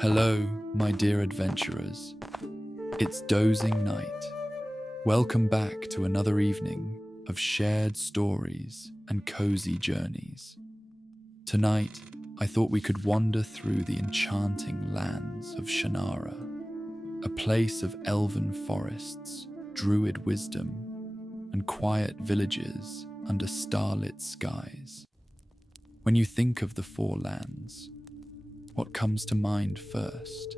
Hello, my dear adventurers. It's Dozing night. Welcome back to another evening of shared stories and cozy journeys. Tonight, I thought we could wander through the enchanting lands of Shannara, a place of elven forests, druid wisdom, and quiet villages under starlit skies. When you think of the Four Lands, what comes to mind first?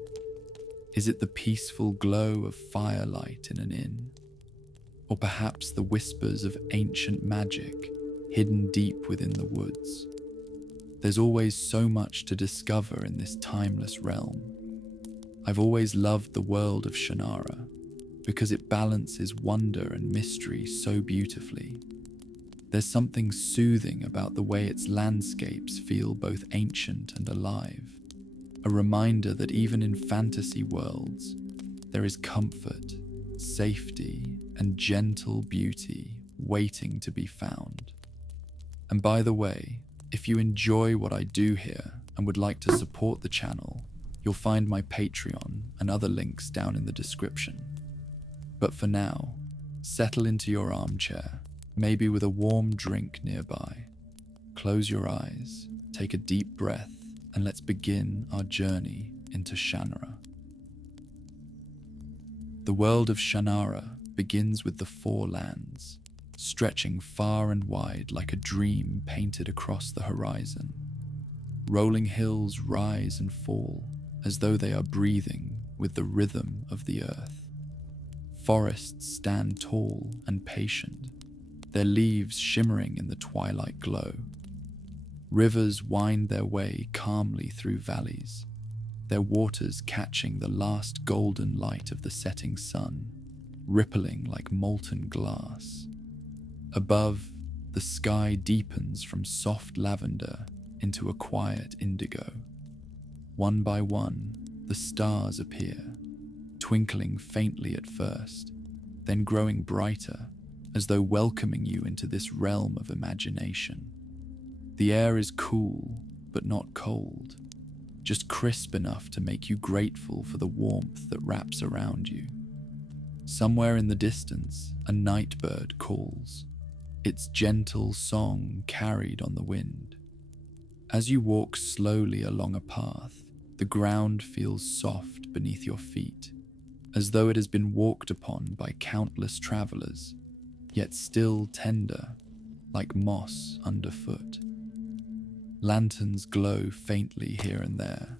Is it the peaceful glow of firelight in an inn? Or perhaps the whispers of ancient magic hidden deep within the woods? There's always so much to discover in this timeless realm. I've always loved the world of Shannara because it balances wonder and mystery so beautifully. There's something soothing about the way its landscapes feel both ancient and alive. A reminder that even in fantasy worlds, there is comfort, safety, and gentle beauty waiting to be found. And by the way, if you enjoy what I do here and would like to support the channel, you'll find my Patreon and other links down in the description. But for now, settle into your armchair, maybe with a warm drink nearby. Close your eyes, take a deep breath, and let's begin our journey into Shannara. The world of Shannara begins with the Four Lands, stretching far and wide like a dream painted across the horizon. Rolling hills rise and fall as though they are breathing with the rhythm of the earth. Forests stand tall and patient, their leaves shimmering in the twilight glow. Rivers wind their way calmly through valleys, their waters catching the last golden light of the setting sun, rippling like molten glass. Above, the sky deepens from soft lavender into a quiet indigo. One by one, the stars appear, twinkling faintly at first, then growing brighter, as though welcoming you into this realm of imagination. The air is cool, but not cold, just crisp enough to make you grateful for the warmth that wraps around you. Somewhere in the distance, a night bird calls, its gentle song carried on the wind. As you walk slowly along a path, the ground feels soft beneath your feet, as though it has been walked upon by countless travelers, yet still tender, like moss underfoot. Lanterns glow faintly here and there,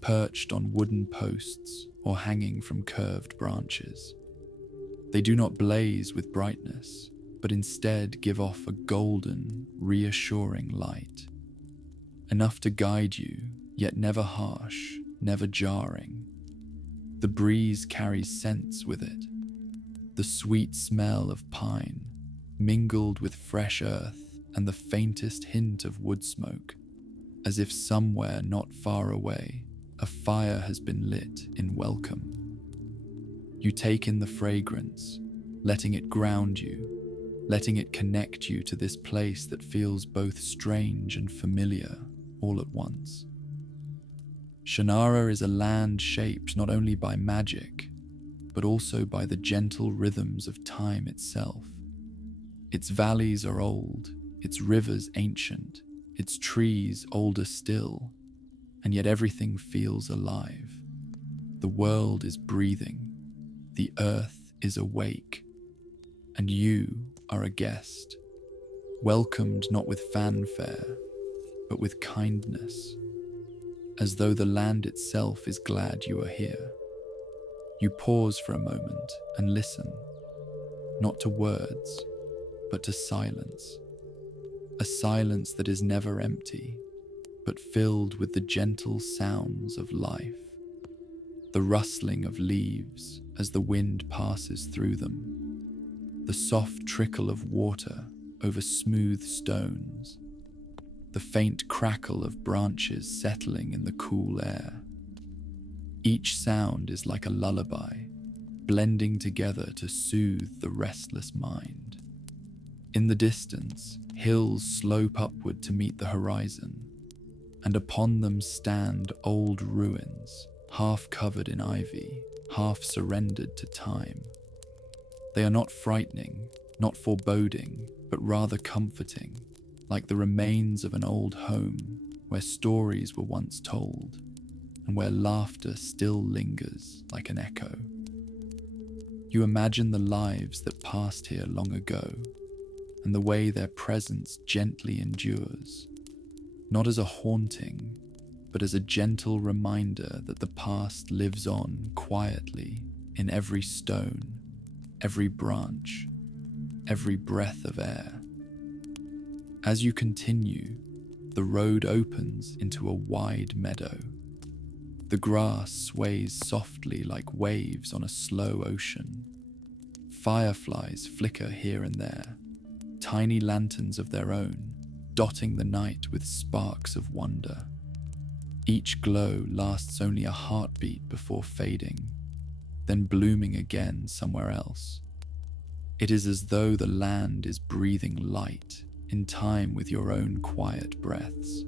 perched on wooden posts or hanging from curved branches. They do not blaze with brightness, but instead give off a golden, reassuring light. Enough to guide you, yet never harsh, never jarring. The breeze carries scents with it. The sweet smell of pine, mingled with fresh earth and the faintest hint of wood smoke, as if somewhere not far away, a fire has been lit in welcome. You take in the fragrance, letting it ground you, letting it connect you to this place that feels both strange and familiar all at once. Shannara is a land shaped not only by magic, but also by the gentle rhythms of time itself. Its valleys are old, its rivers ancient, its trees older still, and yet everything feels alive. The world is breathing, the earth is awake, and you are a guest, welcomed not with fanfare, but with kindness, as though the land itself is glad you are here. You pause for a moment and listen, not to words, but to silence. A silence that is never empty, but filled with the gentle sounds of life. The rustling of leaves as the wind passes through them. The soft trickle of water over smooth stones. The faint crackle of branches settling in the cool air. Each sound is like a lullaby, blending together to soothe the restless mind. In the distance, hills slope upward to meet the horizon, and upon them stand old ruins, half covered in ivy, half surrendered to time. They are not frightening, not foreboding, but rather comforting, like the remains of an old home where stories were once told, and where laughter still lingers like an echo. You imagine the lives that passed here long ago, and the way their presence gently endures, not as a haunting, but as a gentle reminder that the past lives on quietly in every stone, every branch, every breath of air. As you continue, the road opens into a wide meadow. The grass sways softly like waves on a slow ocean. Fireflies flicker here and there, tiny lanterns of their own, dotting the night with sparks of wonder. Each glow lasts only a heartbeat before fading, then blooming again somewhere else. It is as though the land is breathing light in time with your own quiet breaths.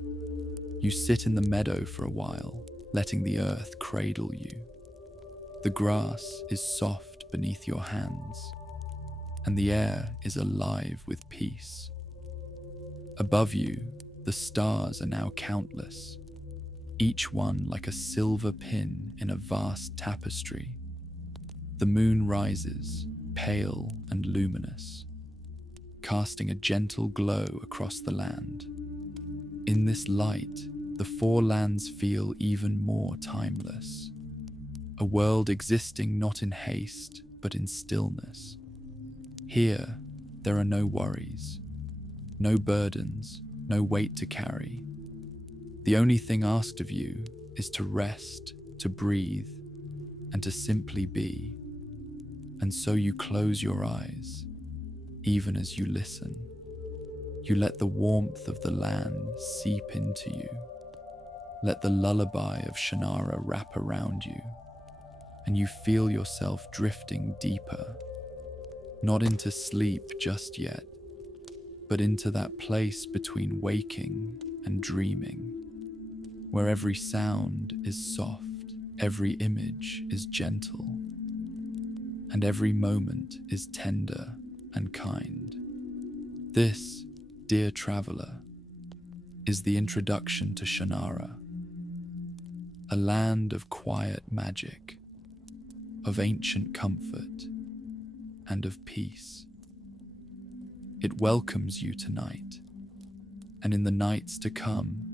You sit in the meadow for a while, letting the earth cradle you. The grass is soft beneath your hands, and the air is alive with peace. Above you, the stars are now countless, each one like a silver pin in a vast tapestry. The moon rises, pale and luminous, casting a gentle glow across the land. In this light, the four lands feel even more timeless, a world existing not in haste, but in stillness. Here, there are no worries, no burdens, no weight to carry. The only thing asked of you is to rest, to breathe, and to simply be. And so you close your eyes, even as you listen. You let the warmth of the land seep into you. Let the lullaby of Shannara wrap around you, and you feel yourself drifting deeper, not into sleep just yet, but into that place between waking and dreaming, where every sound is soft, every image is gentle, and every moment is tender and kind. This, dear traveler, is the introduction to Shannara, a land of quiet magic, of ancient comfort, and of peace. It welcomes you tonight, and in the nights to come,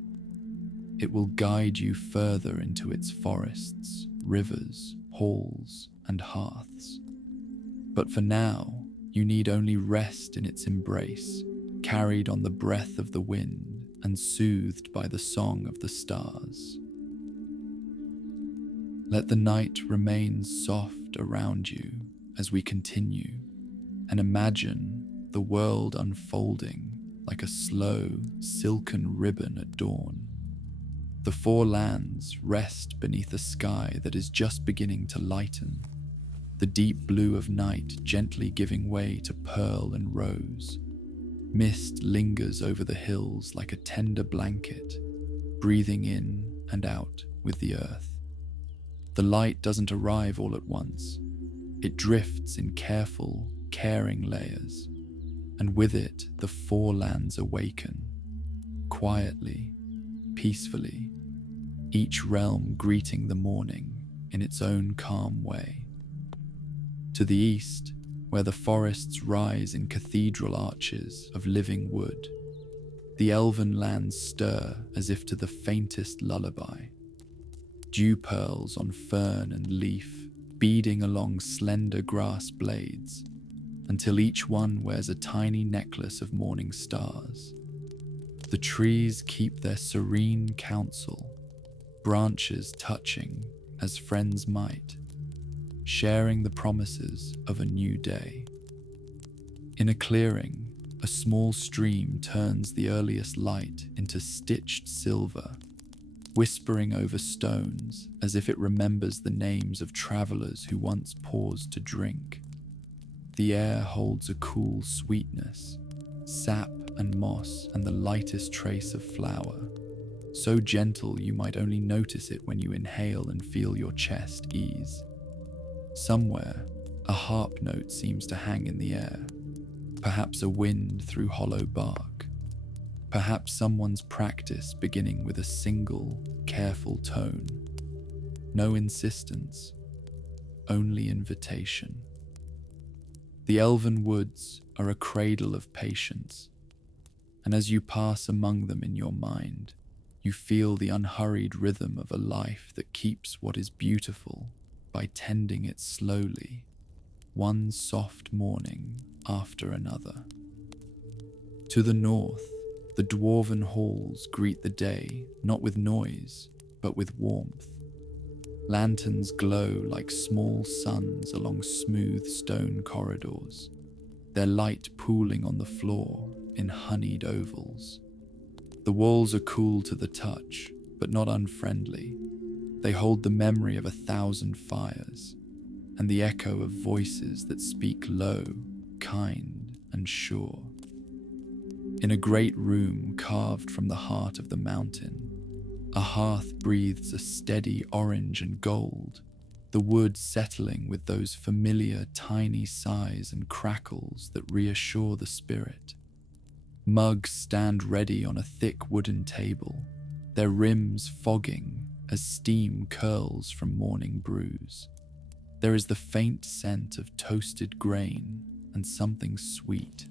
it will guide you further into its forests, rivers, halls, and hearths. But for now, you need only rest in its embrace, carried on the breath of the wind and soothed by the song of the stars. Let the night remain soft around you as we continue, and imagine the world unfolding like a slow, silken ribbon at dawn. The four lands rest beneath a sky that is just beginning to lighten, the deep blue of night gently giving way to pearl and rose. Mist lingers over the hills like a tender blanket, breathing in and out with the earth. The light doesn't arrive all at once. It drifts in careful, caring layers, and with it the four lands awaken, quietly, peacefully, each realm greeting the morning in its own calm way. To the east, where the forests rise in cathedral arches of living wood, the elven lands stir as if to the faintest lullaby. Dew pearls on fern and leaf, beading along slender grass blades, until each one wears a tiny necklace of morning stars. The trees keep their serene counsel, branches touching as friends might, sharing the promises of a new day. In a clearing, a small stream turns the earliest light into stitched silver, whispering over stones as if it remembers the names of travelers who once paused to drink. The air holds a cool sweetness, sap and moss and the lightest trace of flower. so gentle you might only notice it when you inhale and feel your chest ease. Somewhere, a harp note seems to hang in the air, perhaps a wind through hollow bark, perhaps someone's practice beginning with a single, careful tone. No insistence, only invitation. The elven woods are a cradle of patience, and as you pass among them in your mind, you feel the unhurried rhythm of a life that keeps what is beautiful by tending it slowly, one soft morning after another. To the north, the dwarven halls greet the day not with noise, but with warmth. Lanterns glow like small suns along smooth stone corridors, their light pooling on the floor in honeyed ovals. The walls are cool to the touch, but not unfriendly. They hold the memory of 1,000 fires, and the echo of voices that speak low, kind, and sure. In a great room carved from the heart of the mountain, a hearth breathes a steady orange and gold, the wood settling with those familiar tiny sighs and crackles that reassure the spirit. Mugs stand ready on a thick wooden table, their rims fogging as steam curls from morning brews. There is the faint scent of toasted grain and something sweet,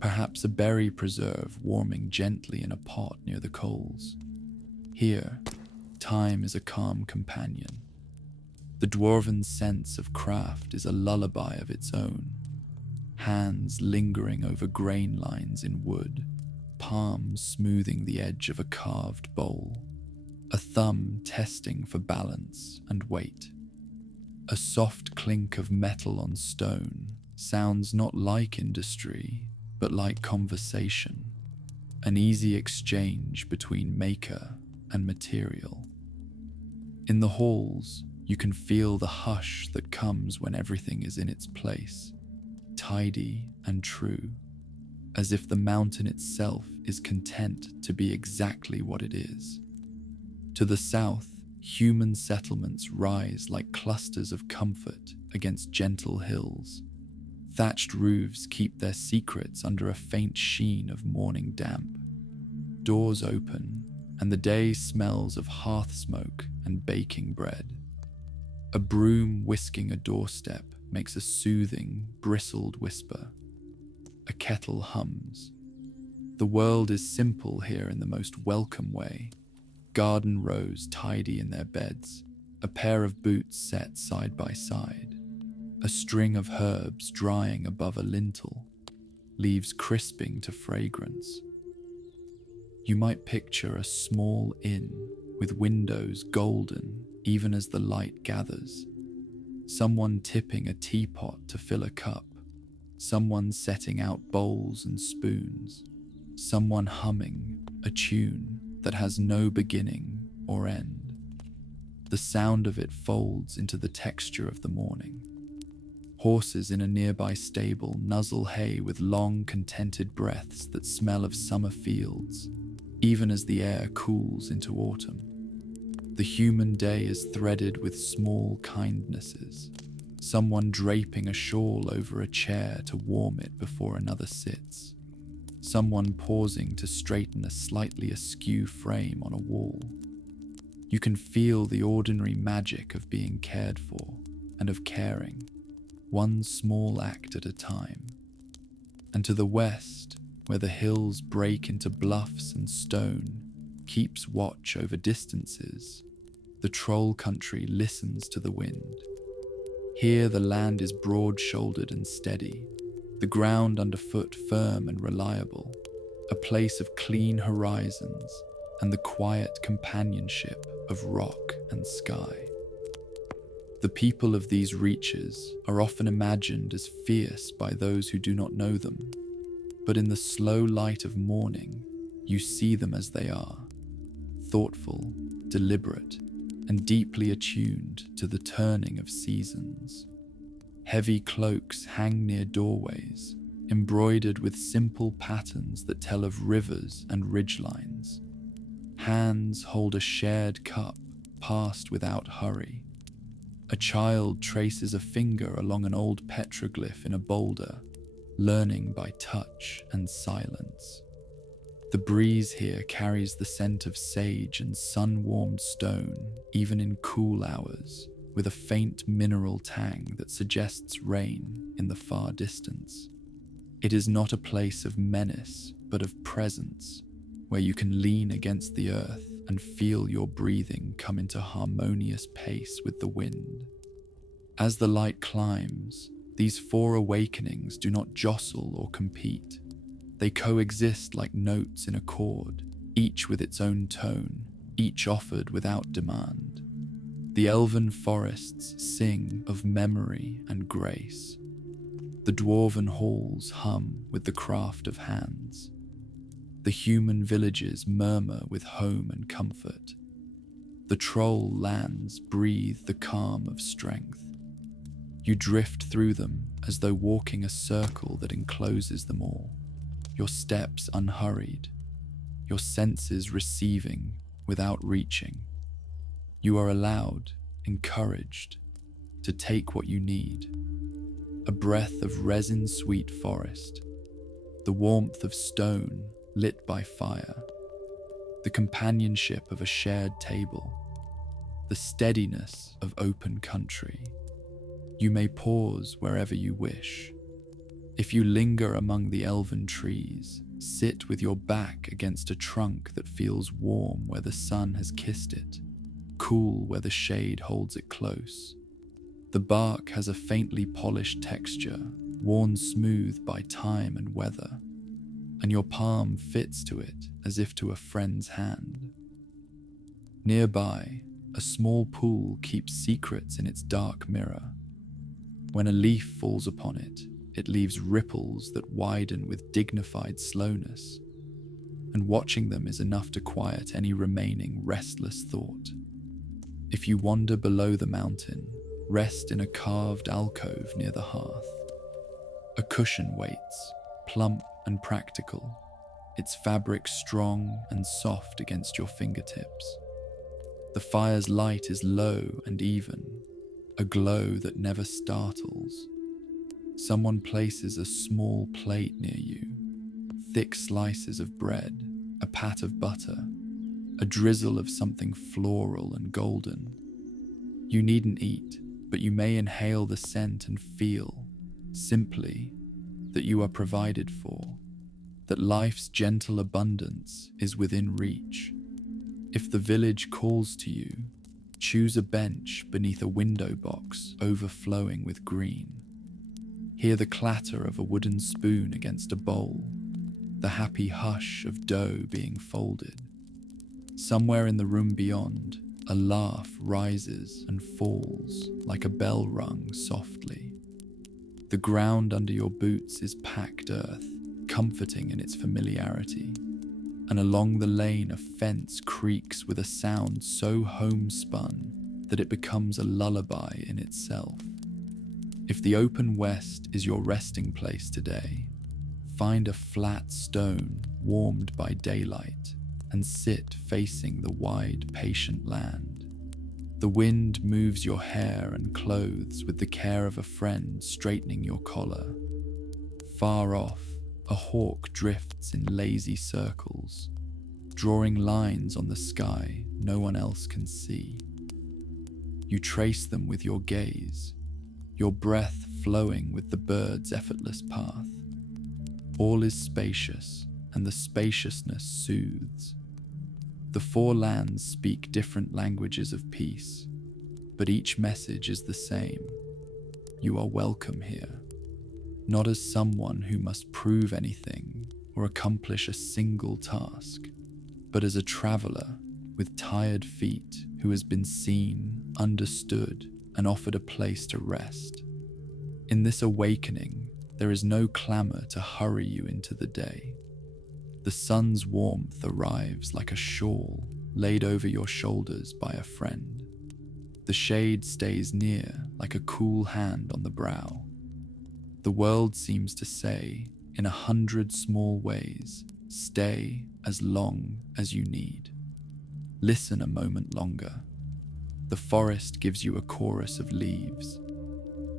perhaps a berry preserve warming gently in a pot near the coals. Here, time is a calm companion. The dwarven sense of craft is a lullaby of its own. Hands lingering over grain lines in wood, palms smoothing the edge of a carved bowl, a thumb testing for balance and weight. A soft clink of metal on stone sounds not like industry, but like conversation, an easy exchange between maker and material. In the halls, you can feel the hush that comes when everything is in its place, tidy and true, as if the mountain itself is content to be exactly what it is. To the south, human settlements rise like clusters of comfort against gentle hills. Thatched roofs keep their secrets under a faint sheen of morning damp. Doors open, and the day smells of hearth smoke and baking bread. A broom whisking a doorstep makes a soothing, bristled whisper. A kettle hums. The world is simple here in the most welcome way. Garden rows tidy in their beds, a pair of boots set side by side, a string of herbs drying above a lintel, leaves crisping to fragrance. You might picture a small inn with windows golden even as the light gathers. Someone tipping a teapot to fill a cup. Someone setting out bowls and spoons. Someone humming a tune that has no beginning or end. The sound of it folds into the texture of the morning. Horses in a nearby stable nuzzle hay with long, contented breaths that smell of summer fields, even as the air cools into autumn. The human day is threaded with small kindnesses. Someone draping a shawl over a chair to warm it before another sits. Someone pausing to straighten a slightly askew frame on a wall. You can feel the ordinary magic of being cared for and of caring, one small act at a time. And to the west, where the hills break into bluffs and stone, keeps watch over distances, the troll country listens to the wind. Here the land is broad-shouldered and steady, the ground underfoot firm and reliable, a place of clean horizons and the quiet companionship of rock and sky. The people of these reaches are often imagined as fierce by those who do not know them, but in the slow light of morning, you see them as they are, thoughtful, deliberate, and deeply attuned to the turning of seasons. Heavy cloaks hang near doorways, embroidered with simple patterns that tell of rivers and ridgelines. hands hold a shared cup passed without hurry. A child traces a finger along an old petroglyph in a boulder, learning by touch and silence. The breeze here carries the scent of sage and sun-warmed stone, even in cool hours, with a faint mineral tang that suggests rain in the far distance. It is not a place of menace, but of presence, where you can lean against the earth and feel your breathing come into harmonious pace with the wind. As the light climbs, these four awakenings do not jostle or compete. They coexist like notes in a chord, each with its own tone, each offered without demand. The elven forests sing of memory and grace. The dwarven halls hum with the craft of hands. The human villages murmur with home and comfort. The troll lands breathe the calm of strength. You drift through them as though walking a circle that encloses them all, your steps unhurried, your senses receiving without reaching. You are allowed, encouraged, to take what you need. A breath of resin-sweet forest, the warmth of stone lit by fire, the companionship of a shared table, the steadiness of open country. You may pause wherever you wish. If you linger among the elven trees, sit with your back against a trunk that feels warm where the sun has kissed it, cool where the shade holds it close. The bark has a faintly polished texture, worn smooth by time and weather, and your palm fits to it as if to a friend's hand. Nearby, a small pool keeps secrets in its dark mirror. When a leaf falls upon it, it leaves ripples that widen with dignified slowness, and watching them is enough to quiet any remaining restless thought. If you wander below the mountain, rest in a carved alcove near the hearth. A cushion waits, plump and practical, its fabric strong and soft against your fingertips. The fire's light is low and even, a glow that never startles. Someone places a small plate near you, thick slices of bread, a pat of butter, a drizzle of something floral and golden. You needn't eat, but you may inhale the scent and feel, simply, that you are provided for, that life's gentle abundance is within reach. If the village calls to you, choose a bench beneath a window box overflowing with green. Hear the clatter of a wooden spoon against a bowl, the happy hush of dough being folded. Somewhere in the room beyond, a laugh rises and falls like a bell rung softly. The ground under your boots is packed earth, comforting in its familiarity, and along the lane a fence creaks with a sound so homespun that it becomes a lullaby in itself. If the open west is your resting place today, find a flat stone warmed by daylight and sit facing the wide, patient land. The wind moves your hair and clothes with the care of a friend straightening your collar. Far off, a hawk drifts in lazy circles, drawing lines on the sky no one else can see. You trace them with your gaze, your breath flowing with the bird's effortless path. All is spacious, and the spaciousness soothes. The four lands speak different languages of peace, but each message is the same. You are welcome here, not as someone who must prove anything or accomplish a single task, but as a traveler with tired feet who has been seen, understood, and offered a place to rest. In this awakening, there is no clamor to hurry you into the day. The sun's warmth arrives like a shawl laid over your shoulders by a friend. The shade stays near like a cool hand on the brow. The world seems to say, in 100 small ways, stay as long as you need. Listen a moment longer. The forest gives you a chorus of leaves.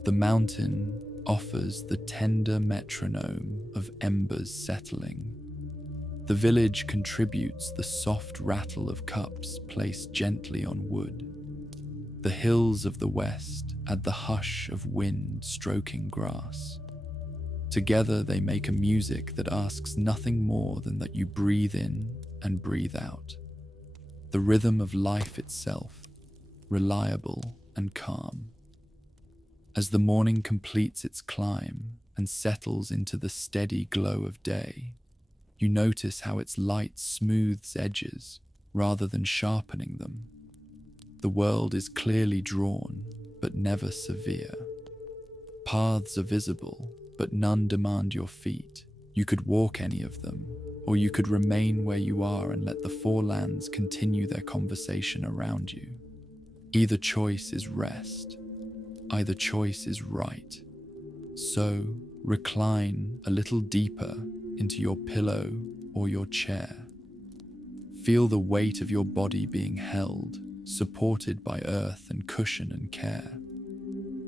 The mountain offers the tender metronome of embers settling. The village contributes the soft rattle of cups placed gently on wood. The hills of the west add the hush of wind stroking grass. Together they make a music that asks nothing more than that you breathe in and breathe out. The rhythm of life itself, reliable and calm. As the morning completes its climb and settles into the steady glow of day, you notice how its light smooths edges rather than sharpening them. The world is clearly drawn, but never severe. Paths are visible, but none demand your feet. You could walk any of them, or you could remain where you are and let the four lands continue their conversation around you. Either choice is rest, either choice is right. So, recline a little deeper into your pillow or your chair. Feel the weight of your body being held, supported by earth and cushion and care.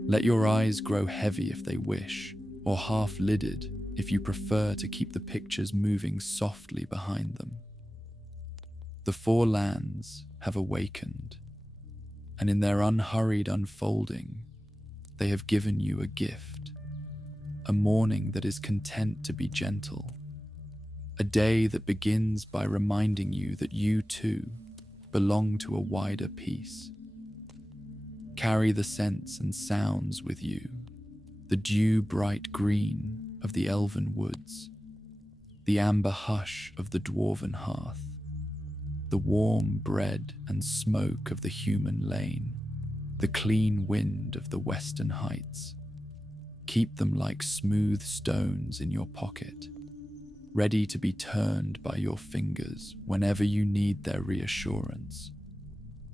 Let your eyes grow heavy if they wish, or half-lidded if you prefer to keep the pictures moving softly behind them. The four lands have awakened, and in their unhurried unfolding, they have given you a gift, a morning that is content to be gentle, a day that begins by reminding you that you too belong to a wider peace. Carry the scents and sounds with you, the dew-bright green of the elven woods, the amber hush of the dwarven hearth, the warm bread and smoke of the human lane, the clean wind of the western heights. Keep them like smooth stones in your pocket, ready to be turned by your fingers whenever you need their reassurance.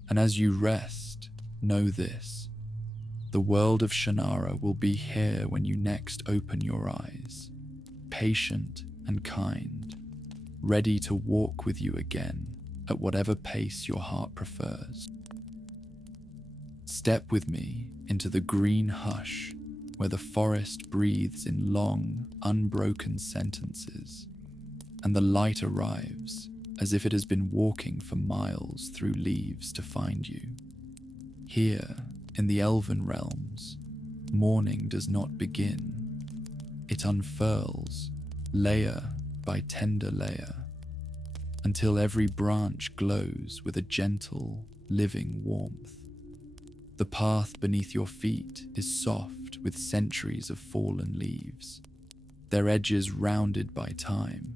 And as you rest, know this: the world of Shannara will be here when you next open your eyes, patient and kind, ready to walk with you again at whatever pace your heart prefers. Step with me into the green hush where the forest breathes in long, unbroken sentences, and the light arrives as if it has been walking for miles through leaves to find you. Here, in the elven realms, morning does not begin. It unfurls, layer by tender layer, until every branch glows with a gentle, living warmth. The path beneath your feet is soft with centuries of fallen leaves, their edges rounded by time,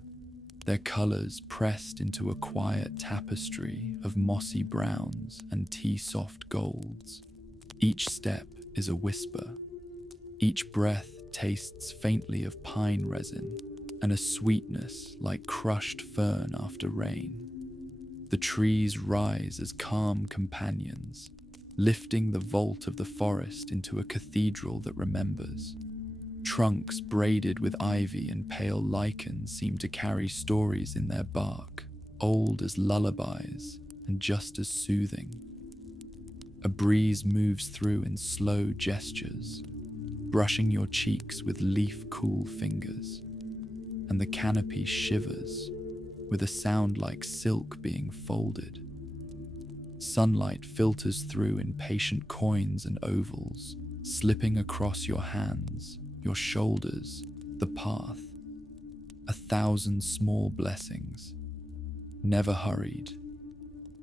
their colors pressed into a quiet tapestry of mossy browns and tea-soft golds. Each step is a whisper. Each breath tastes faintly of pine resin and a sweetness like crushed fern after rain. The trees rise as calm companions, lifting the vault of the forest into a cathedral that remembers. Trunks braided with ivy and pale lichens seem to carry stories in their bark, old as lullabies and just as soothing. A breeze moves through in slow gestures, brushing your cheeks with leaf-cool fingers, and the canopy shivers with a sound like silk being folded. Sunlight filters through in patient coins and ovals, slipping across your hands, your shoulders, the path. 1,000 small blessings, never hurried,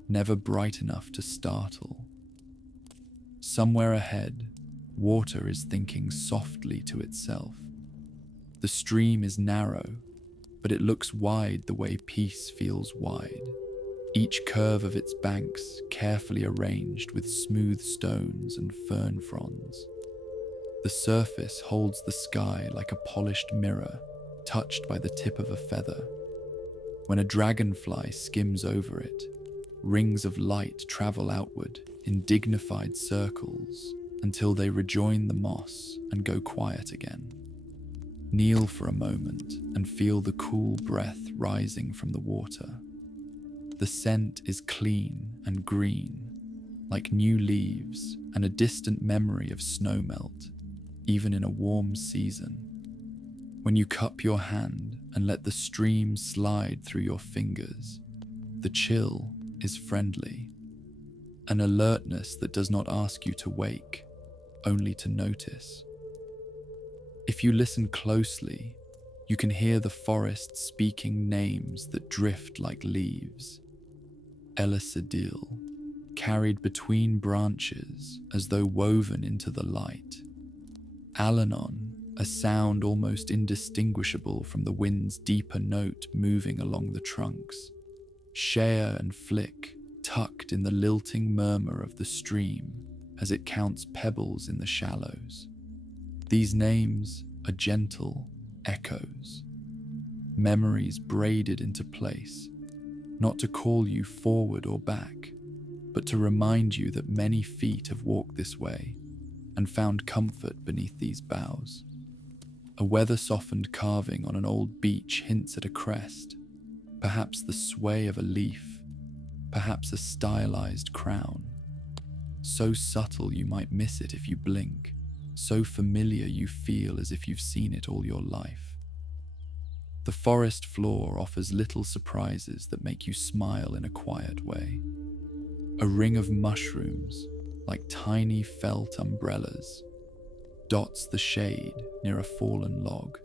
never bright enough to startle. Somewhere ahead, water is thinking softly to itself. The stream is narrow, but it looks wide the way peace feels wide. Each curve of its banks carefully arranged with smooth stones and fern fronds. The surface holds the sky like a polished mirror, touched by the tip of a feather. When a dragonfly skims over it, rings of light travel outward in dignified circles until they rejoin the moss and go quiet again. Kneel for a moment and feel the cool breath rising from the water. The scent is clean and green, like new leaves and a distant memory of snowmelt, even in a warm season. When you cup your hand and let the stream slide through your fingers, the chill is friendly, an alertness that does not ask you to wake, only to notice. If you listen closely, you can hear the forest speaking names that drift like leaves. Elisadil, carried between branches as though woven into the light. Alanon, a sound almost indistinguishable from the wind's deeper note moving along the trunks. Shea and Flick, tucked in the lilting murmur of the stream as it counts pebbles in the shallows. These names are gentle echoes, memories braided into place, not to call you forward or back, but to remind you that many feet have walked this way and found comfort beneath these boughs. A weather-softened carving on an old beech hints at a crest, perhaps the sway of a leaf, perhaps a stylized crown. So subtle you might miss it if you blink, so familiar you feel as if you've seen it all your life. The forest floor offers little surprises that make you smile in a quiet way. A ring of mushrooms, like tiny felt umbrellas, dots the shade near a fallen log.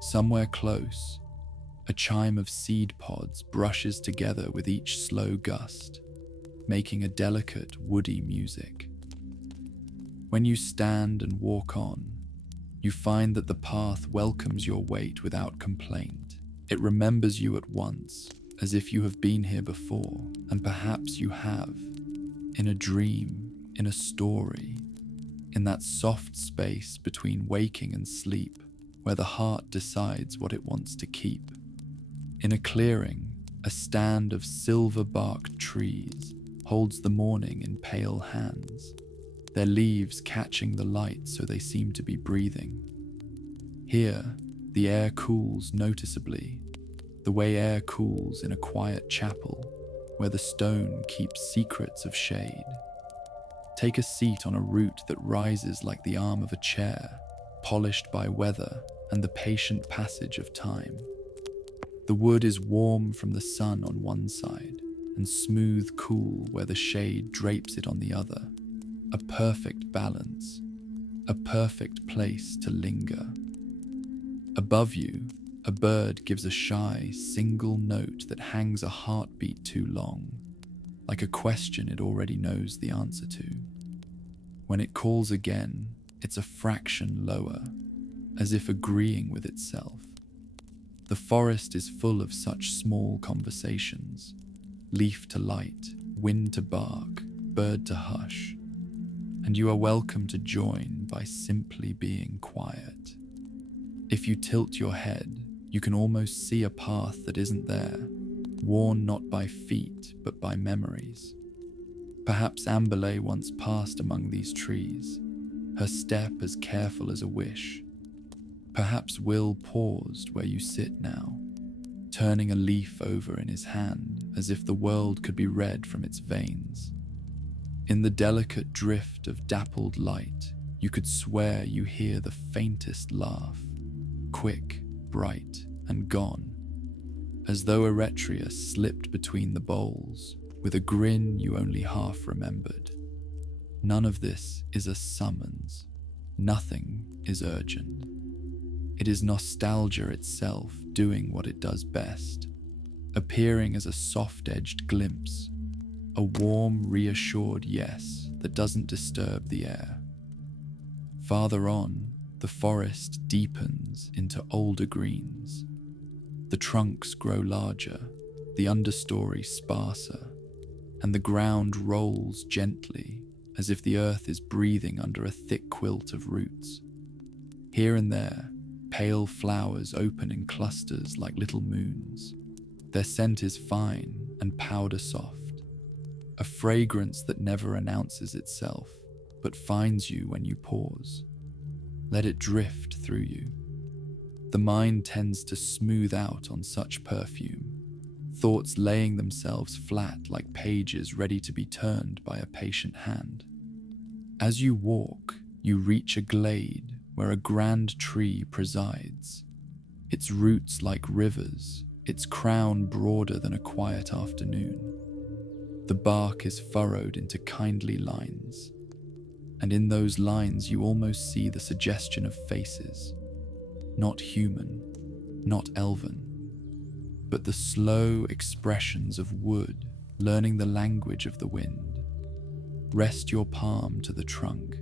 Somewhere close, a chime of seed pods brushes together with each slow gust, making a delicate, woody music. When you stand and walk on, you find that the path welcomes your weight without complaint. It remembers you at once, as if you have been here before, and perhaps you have, in a dream, in a story, in that soft space between waking and sleep, where the heart decides what it wants to keep. In a clearing, a stand of silver-barked trees holds the morning in pale hands, their leaves catching the light so they seem to be breathing. Here, the air cools noticeably, the way air cools in a quiet chapel where the stone keeps secrets of shade. Take a seat on a root that rises like the arm of a chair, polished by weather and the patient passage of time. The wood is warm from the sun on one side and smooth cool where the shade drapes it on the other. A perfect balance, a perfect place to linger. Above you, a bird gives a shy, single note that hangs a heartbeat too long, like a question it already knows the answer to. When it calls again, it's a fraction lower, as if agreeing with itself. The forest is full of such small conversations, leaf to light, wind to bark, bird to hush, and you are welcome to join by simply being quiet. If you tilt your head, you can almost see a path that isn't there, worn not by feet but by memories. Perhaps Amberley once passed among these trees, her step as careful as a wish. Perhaps Will paused where you sit now, turning a leaf over in his hand as if the world could be read from its veins. In the delicate drift of dappled light, you could swear you hear the faintest laugh, quick, bright, and gone, as though Eretria slipped between the boles, with a grin you only half remembered. None of this is a summons. Nothing is urgent. It is nostalgia itself doing what it does best, appearing as a soft-edged glimpse, a warm, reassured yes that doesn't disturb the air. Farther on, the forest deepens into older greens. The trunks grow larger, the understory sparser, and the ground rolls gently as if the earth is breathing under a thick quilt of roots. Here and there, pale flowers open in clusters like little moons. Their scent is fine and powder soft, a fragrance that never announces itself, but finds you when you pause. Let it drift through you. The mind tends to smooth out on such perfume, thoughts laying themselves flat like pages ready to be turned by a patient hand. As you walk, you reach a glade where a grand tree presides, its roots like rivers, its crown broader than a quiet afternoon. The bark is furrowed into kindly lines, and in those lines you almost see the suggestion of faces, not human, not elven, but the slow expressions of wood learning the language of the wind. Rest your palm to the trunk.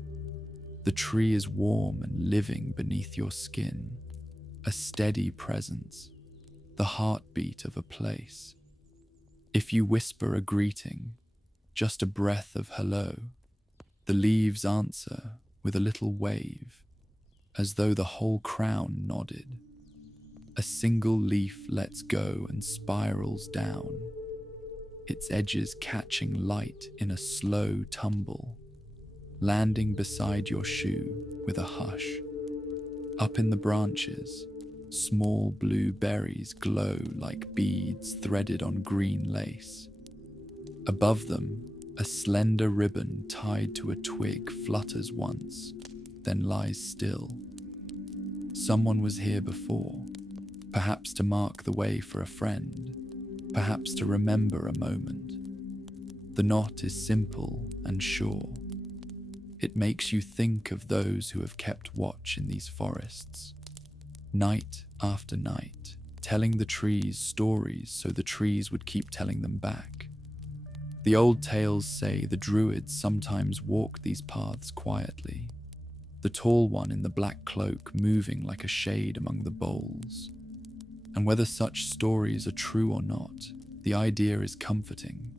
The tree is warm and living beneath your skin, a steady presence, the heartbeat of a place. If you whisper a greeting, just a breath of hello, the leaves answer with a little wave, as though the whole crown nodded. A single leaf lets go and spirals down, its edges catching light in a slow tumble, landing beside your shoe with a hush. Up in the branches, small blue berries glow like beads threaded on green lace. Above them, a slender ribbon tied to a twig flutters once, then lies still. Someone was here before, perhaps to mark the way for a friend, perhaps to remember a moment. The knot is simple and sure. It makes you think of those who have kept watch in these forests, night after night, telling the trees stories so the trees would keep telling them back. The old tales say the druids sometimes walked these paths quietly, the tall one in the black cloak moving like a shade among the boles. And whether such stories are true or not, the idea is comforting.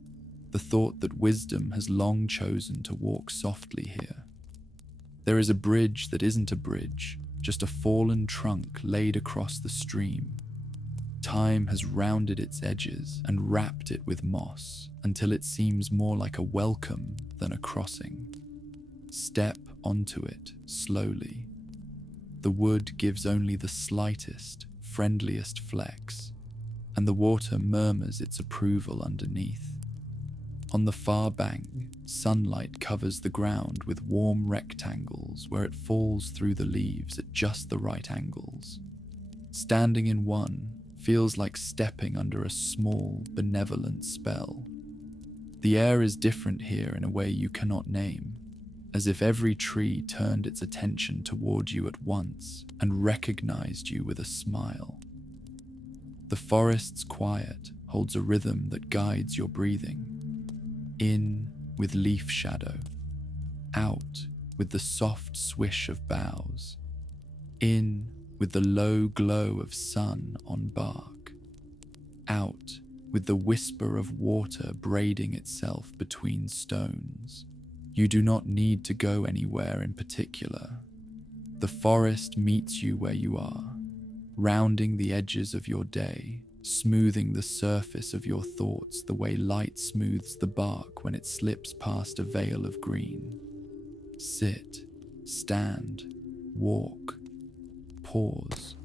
The thought that wisdom has long chosen to walk softly here. There is a bridge that isn't a bridge, just a fallen trunk laid across the stream. Time has rounded its edges and wrapped it with moss until it seems more like a welcome than a crossing. Step onto it slowly. The wood gives only the slightest, friendliest flex, and the water murmurs its approval underneath. On the far bank, sunlight covers the ground with warm rectangles where it falls through the leaves at just the right angles. Standing in one feels like stepping under a small, benevolent spell. The air is different here in a way you cannot name, as if every tree turned its attention toward you at once and recognized you with a smile. The forest's quiet holds a rhythm that guides your breathing. In with leaf shadow, out with the soft swish of boughs, in with the low glow of sun on bark, out with the whisper of water braiding itself between stones. You do not need to go anywhere in particular. The forest meets you where you are, rounding the edges of your day, smoothing the surface of your thoughts the way light smooths the bark when it slips past a veil of green. Sit, stand, walk, pause.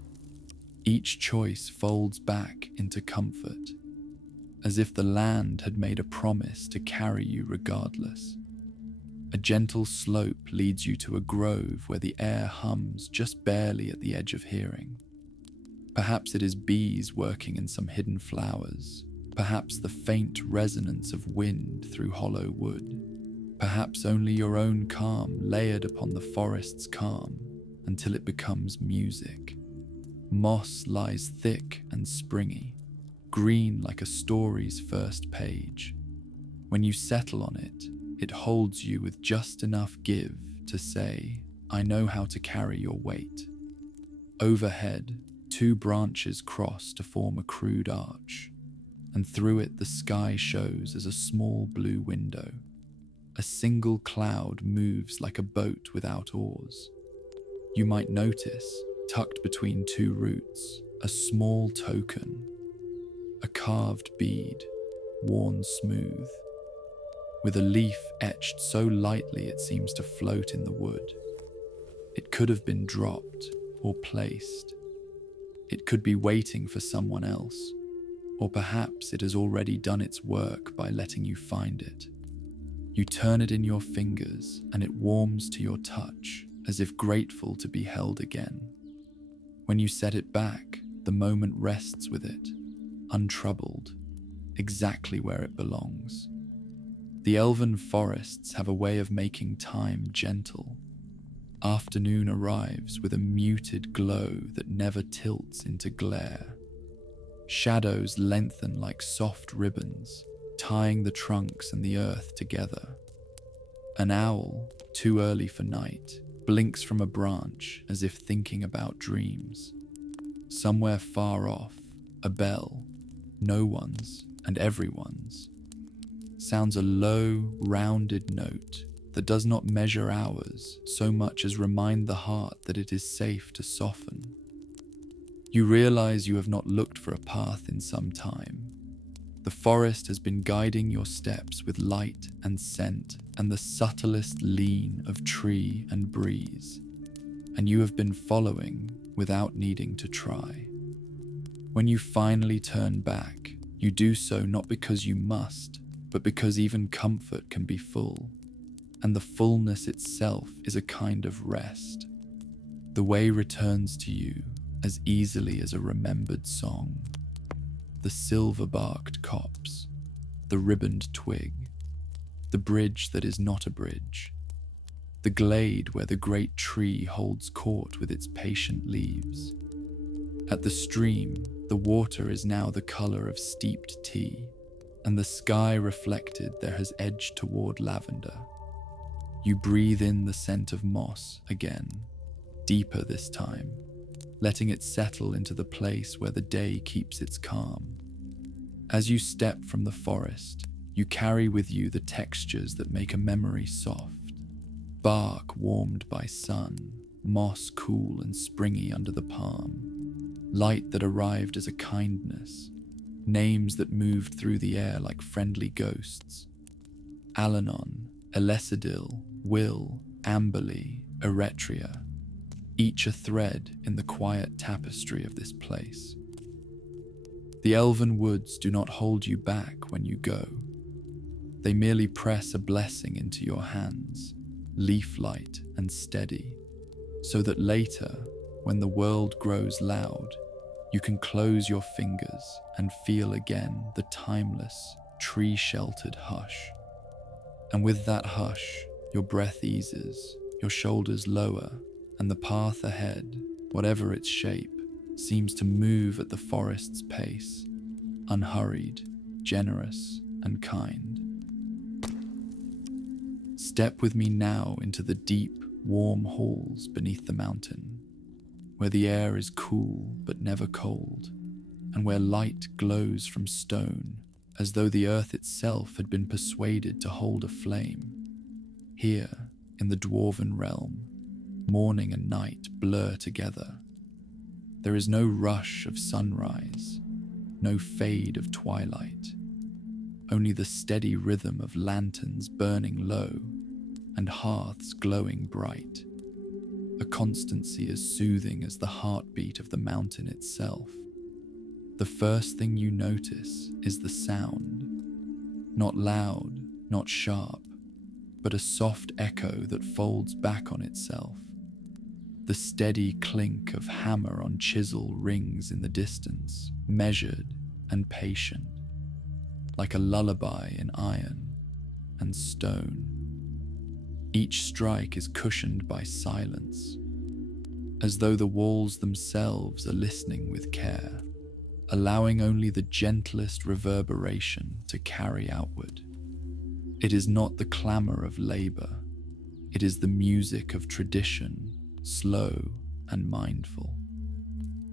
Each choice folds back into comfort, as if the land had made a promise to carry you regardless. A gentle slope leads you to a grove where the air hums just barely at the edge of hearing. Perhaps it is bees working in some hidden flowers, perhaps the faint resonance of wind through hollow wood, perhaps only your own calm layered upon the forest's calm until it becomes music. Moss lies thick and springy, green like a story's first page. When you settle on it, it holds you with just enough give to say, I know how to carry your weight. Overhead, 2 branches cross to form a crude arch, and through it the sky shows as a small blue window. A single cloud moves like a boat without oars. You might notice, tucked between 2 roots, a small token, a carved bead, worn smooth, with a leaf etched so lightly it seems to float in the wood. It could have been dropped or placed. It could be waiting for someone else. or perhaps it has already done its work by letting you find it. You turn it in your fingers and it warms to your touch, as if grateful to be held again. When you set it back, the moment rests with it, untroubled, exactly where it belongs. The elven forests have a way of making time gentle. Afternoon arrives with a muted glow that never tilts into glare. Shadows lengthen like soft ribbons, tying the trunks and the earth together. An owl, too early for night, blinks from a branch as if thinking about dreams. Somewhere far off, a bell, no one's and everyone's, sounds a low, rounded note that does not measure hours so much as remind the heart that it is safe to soften. You realize you have not looked for a path in some time. The forest has been guiding your steps with light and scent and the subtlest lean of tree and breeze, and you have been following without needing to try. When you finally turn back, you do so not because you must, but because even comfort can be full, and the fullness itself is a kind of rest. The way returns to you as easily as a remembered song. The silver-barked copse, the ribboned twig, the bridge that is not a bridge, the glade where the great tree holds court with its patient leaves. At the stream, the water is now the color of steeped tea, and the sky reflected there has edged toward lavender. You breathe in the scent of moss again, deeper this time, letting it settle into the place where the day keeps its calm. As you step from the forest, you carry with you the textures that make a memory soft. Bark warmed by sun, moss cool and springy under the palm, light that arrived as a kindness, names that moved through the air like friendly ghosts. Alanon, Elecidil, Will, Amberley, Eretria, each a thread in the quiet tapestry of this place. The elven woods do not hold you back when you go. They merely press a blessing into your hands, leaf-light and steady, so that later, when the world grows loud, you can close your fingers and feel again the timeless, tree-sheltered hush. And with that hush, your breath eases, your shoulders lower, and the path ahead, whatever its shape, seems to move at the forest's pace, unhurried, generous, and kind. Step with me now into the deep, warm halls beneath the mountain, where the air is cool but never cold, and where light glows from stone as though the earth itself had been persuaded to hold a flame. Here, in the dwarven realm, morning and night blur together. There is no rush of sunrise, no fade of twilight, only the steady rhythm of lanterns burning low and hearths glowing bright, a constancy as soothing as the heartbeat of the mountain itself. The first thing you notice is the sound, not loud, not sharp, but a soft echo that folds back on itself. The steady clink of hammer on chisel rings in the distance, measured and patient, like a lullaby in iron and stone. Each strike is cushioned by silence, as though the walls themselves are listening with care, allowing only the gentlest reverberation to carry outward. It is not the clamor of labor, it is the music of tradition, slow and mindful.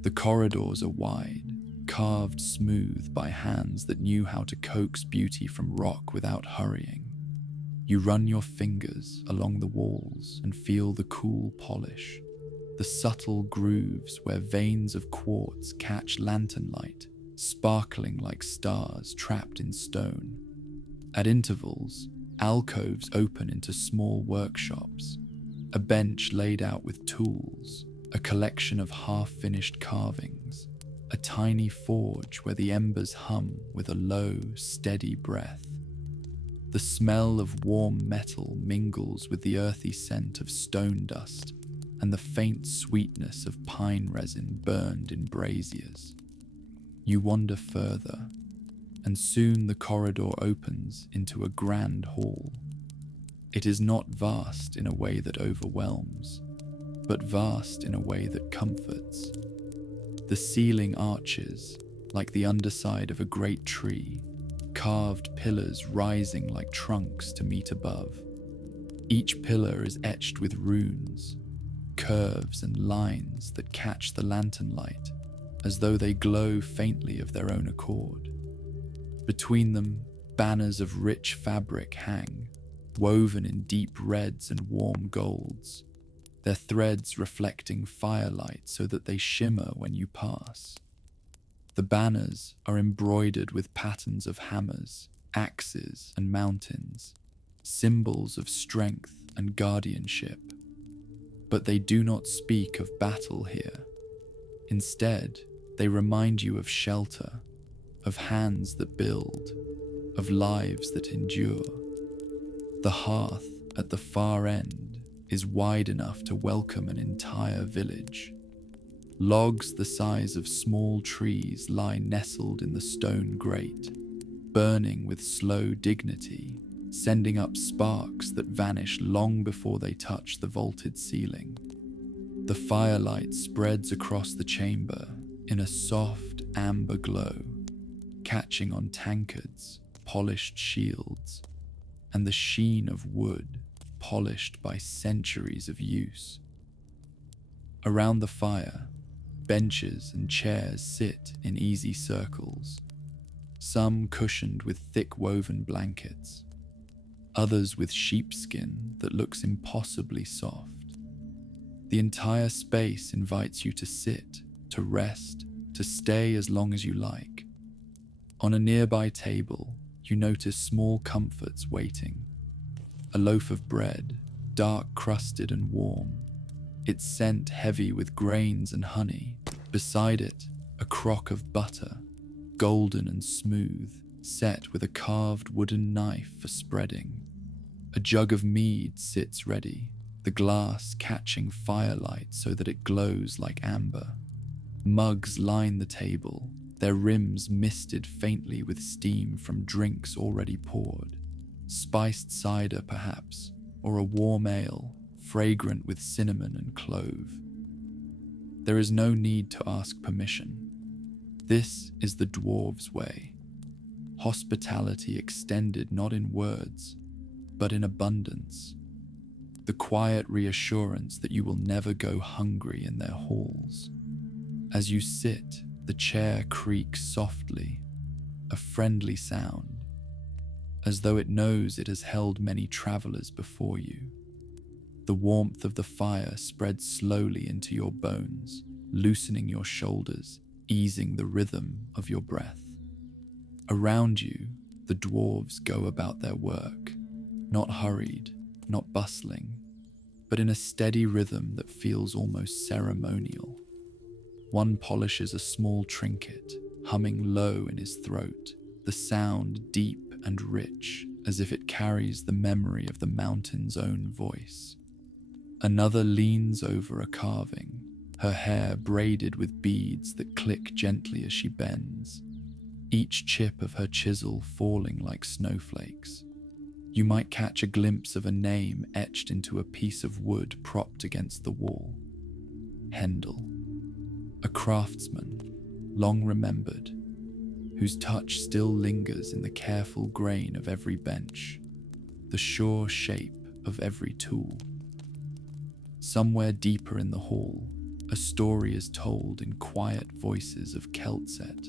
The corridors are wide, carved smooth by hands that knew how to coax beauty from rock without hurrying. You run your fingers along the walls and feel the cool polish, the subtle grooves where veins of quartz catch lantern light, sparkling like stars trapped in stone. At intervals, alcoves open into small workshops, a bench laid out with tools, a collection of half-finished carvings, a tiny forge where the embers hum with a low, steady breath. The smell of warm metal mingles with the earthy scent of stone dust and the faint sweetness of pine resin burned in braziers. You wander further, and soon the corridor opens into a grand hall. It is not vast in a way that overwhelms, but vast in a way that comforts. The ceiling arches, like the underside of a great tree, carved pillars rising like trunks to meet above. Each pillar is etched with runes, curves and lines that catch the lantern light as though they glow faintly of their own accord. Between them, banners of rich fabric hang, woven in deep reds and warm golds, their threads reflecting firelight so that they shimmer when you pass. The banners are embroidered with patterns of hammers, axes, and mountains, symbols of strength and guardianship. But they do not speak of battle here. Instead, they remind you of shelter, of hands that build, of lives that endure. The hearth at the far end is wide enough to welcome an entire village. Logs the size of small trees lie nestled in the stone grate, burning with slow dignity, sending up sparks that vanish long before they touch the vaulted ceiling. The firelight spreads across the chamber in a soft amber glow, catching on tankards, polished shields, and the sheen of wood polished by centuries of use. Around the fire, benches and chairs sit in easy circles, some cushioned with thick woven blankets, others with sheepskin that looks impossibly soft. The entire space invites you to sit, to rest, to stay as long as you like. On a nearby table, you notice small comforts waiting. A loaf of bread, dark crusted and warm, its scent heavy with grains and honey. Beside it, a crock of butter, golden and smooth, set with a carved wooden knife for spreading. A jug of mead sits ready, the glass catching firelight so that it glows like amber. Mugs line the table, their rims misted faintly with steam from drinks already poured. Spiced cider, perhaps, or a warm ale, fragrant with cinnamon and clove. There is no need to ask permission. This is the dwarves' way. Hospitality extended not in words, but in abundance. The quiet reassurance that you will never go hungry in their halls. As you sit, the chair creaks softly, a friendly sound, as though it knows it has held many travelers before you. The warmth of the fire spreads slowly into your bones, loosening your shoulders, easing the rhythm of your breath. Around you, the dwarves go about their work, not hurried, not bustling, but in a steady rhythm that feels almost ceremonial. One polishes a small trinket, humming low in his throat, the sound deep and rich, as if it carries the memory of the mountain's own voice. Another leans over a carving, her hair braided with beads that click gently as she bends, each chip of her chisel falling like snowflakes. You might catch a glimpse of a name etched into a piece of wood propped against the wall. Handel, a craftsman, long remembered, whose touch still lingers in the careful grain of every bench, the sure shape of every tool. Somewhere deeper in the hall, a story is told in quiet voices of Keltset,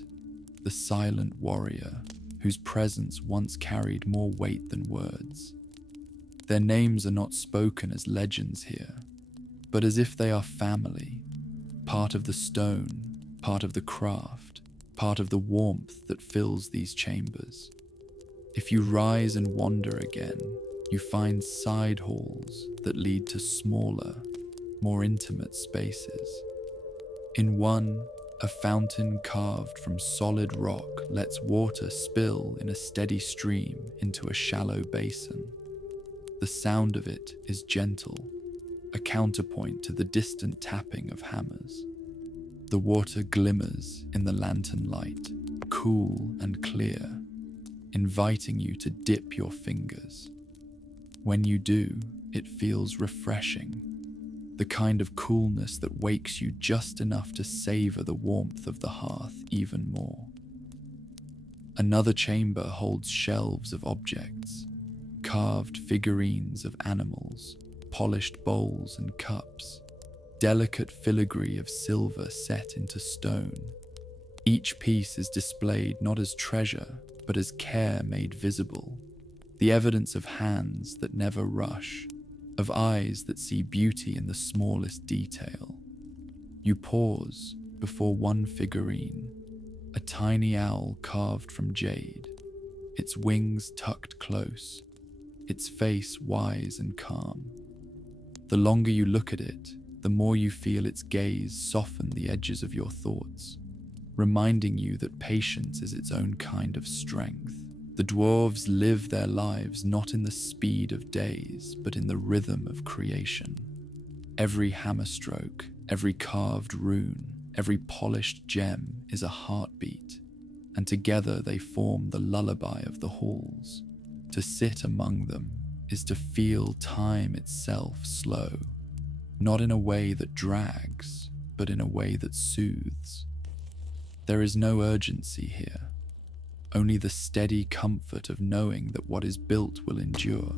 the silent warrior whose presence once carried more weight than words. Their names are not spoken as legends here, but as if they are family, part of the stone, part of the craft, part of the warmth that fills these chambers. If you rise and wander again, you find side halls that lead to smaller, more intimate spaces. In one, A fountain carved from solid rock lets water spill in a steady stream into a shallow basin. The sound of it is gentle, a counterpoint to the distant tapping of hammers. The water glimmers in the lantern light, cool and clear, inviting you to dip your fingers. When you do, it feels refreshing, the kind of coolness that wakes you just enough to savor the warmth of the hearth even more. Another chamber holds shelves of objects, carved figurines of animals, polished bowls and cups, delicate filigree of silver set into stone. Each piece is displayed not as treasure, but as care made visible, the evidence of hands that never rush, of eyes that see beauty in the smallest detail. You pause before one figurine, a tiny owl carved from jade, its wings tucked close, its face wise and calm. The longer you look at it, the more you feel its gaze soften the edges of your thoughts, reminding you that patience is its own kind of strength. The dwarves live their lives not in the speed of days, but in the rhythm of creation. Every hammer stroke, every carved rune, every polished gem is a heartbeat, and together they form the lullaby of the halls. To sit among them is to feel time itself slow, not in a way that drags, but in a way that soothes. There is no urgency here, only the steady comfort of knowing that what is built will endure,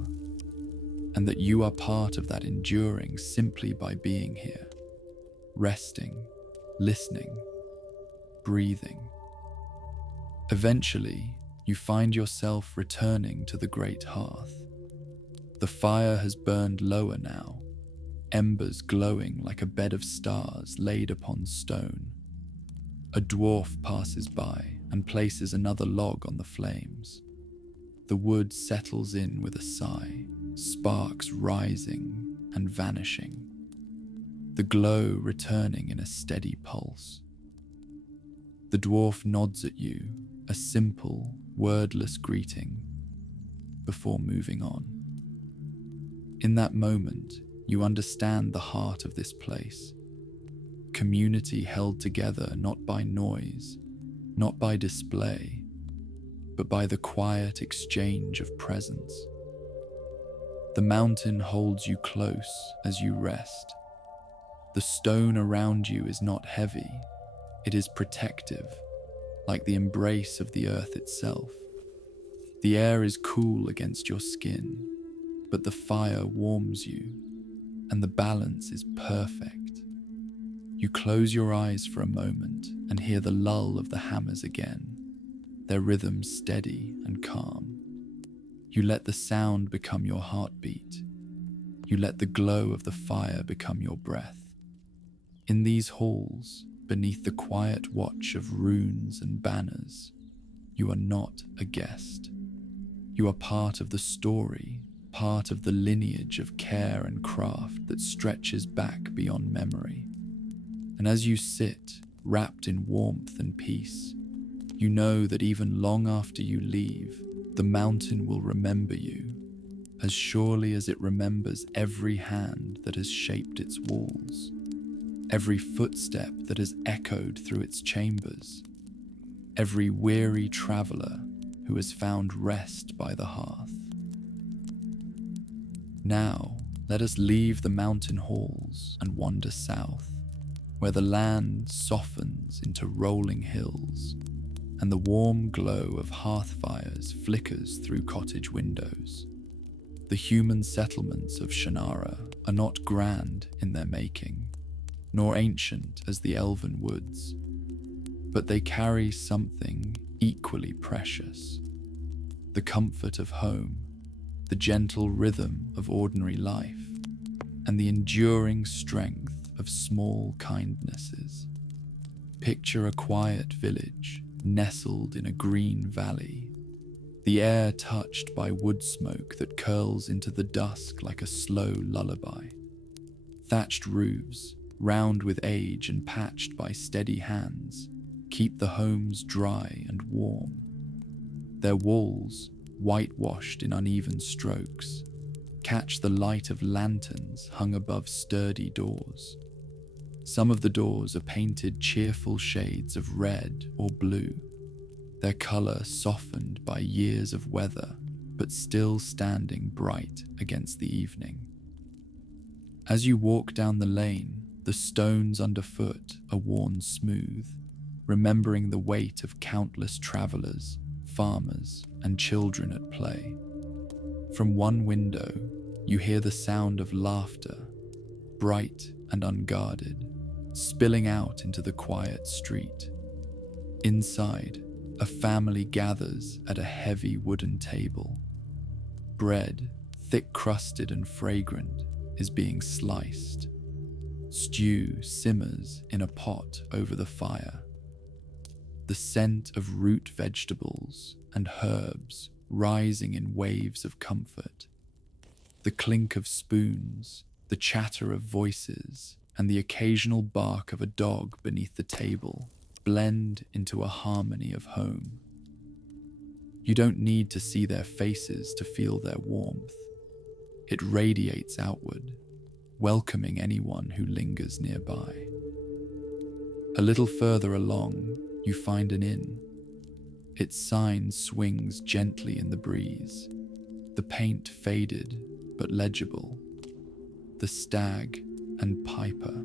and that you are part of that enduring simply by being here, resting, listening, breathing. Eventually, you find yourself returning to the great hearth. The fire has burned lower now, embers glowing like a bed of stars laid upon stone. A dwarf passes by and places another log on the flames. The wood settles in with a sigh, sparks rising and vanishing, the glow returning in a steady pulse. The dwarf nods at you, a simple, wordless greeting, before moving on. In that moment, you understand the heart of this place. Community held together not by noise, not by display, but by the quiet exchange of presence. The mountain holds you close as you rest. The stone around you is not heavy, it is protective, like the embrace of the earth itself. The air is cool against your skin, but the fire warms you, and the balance is perfect. You close your eyes for a moment and hear the lull of the hammers again, their rhythm steady and calm. You let the sound become your heartbeat. You let the glow of the fire become your breath. In these halls, beneath the quiet watch of runes and banners, you are not a guest. You are part of the story, part of the lineage of care and craft that stretches back beyond memory. And as you sit, wrapped in warmth and peace, you know that even long after you leave, the mountain will remember you, as surely as it remembers every hand that has shaped its walls, every footstep that has echoed through its chambers, every weary traveler who has found rest by the hearth. Now, let us leave the mountain halls and wander south, where the land softens into rolling hills, and the warm glow of hearth fires flickers through cottage windows. The human settlements of Shannara are not grand in their making, nor ancient as the elven woods, but they carry something equally precious: the comfort of home, the gentle rhythm of ordinary life, and the enduring strength of small kindnesses. Picture a quiet village nestled in a green valley, the air touched by wood smoke that curls into the dusk like a slow lullaby. Thatched roofs, round with age and patched by steady hands, keep the homes dry and warm. Their walls, whitewashed in uneven strokes, catch the light of lanterns hung above sturdy doors. Some of the doors are painted cheerful shades of red or blue, their color softened by years of weather, but still standing bright against the evening. As you walk down the lane, the stones underfoot are worn smooth, remembering the weight of countless travelers, farmers, and children at play. From one window, you hear the sound of laughter, bright and unguarded, spilling out into the quiet street. Inside, a family gathers at a heavy wooden table. Bread, thick-crusted and fragrant, is being sliced. Stew simmers in a pot over the fire. The scent of root vegetables and herbs rising in waves of comfort. The clink of spoons, the chatter of voices, and the occasional bark of a dog beneath the table blend into a harmony of home. You don't need to see their faces to feel their warmth. It radiates outward, welcoming anyone who lingers nearby. A little further along, you find an inn. Its sign swings gently in the breeze, the paint faded but legible. The Stag and Piper.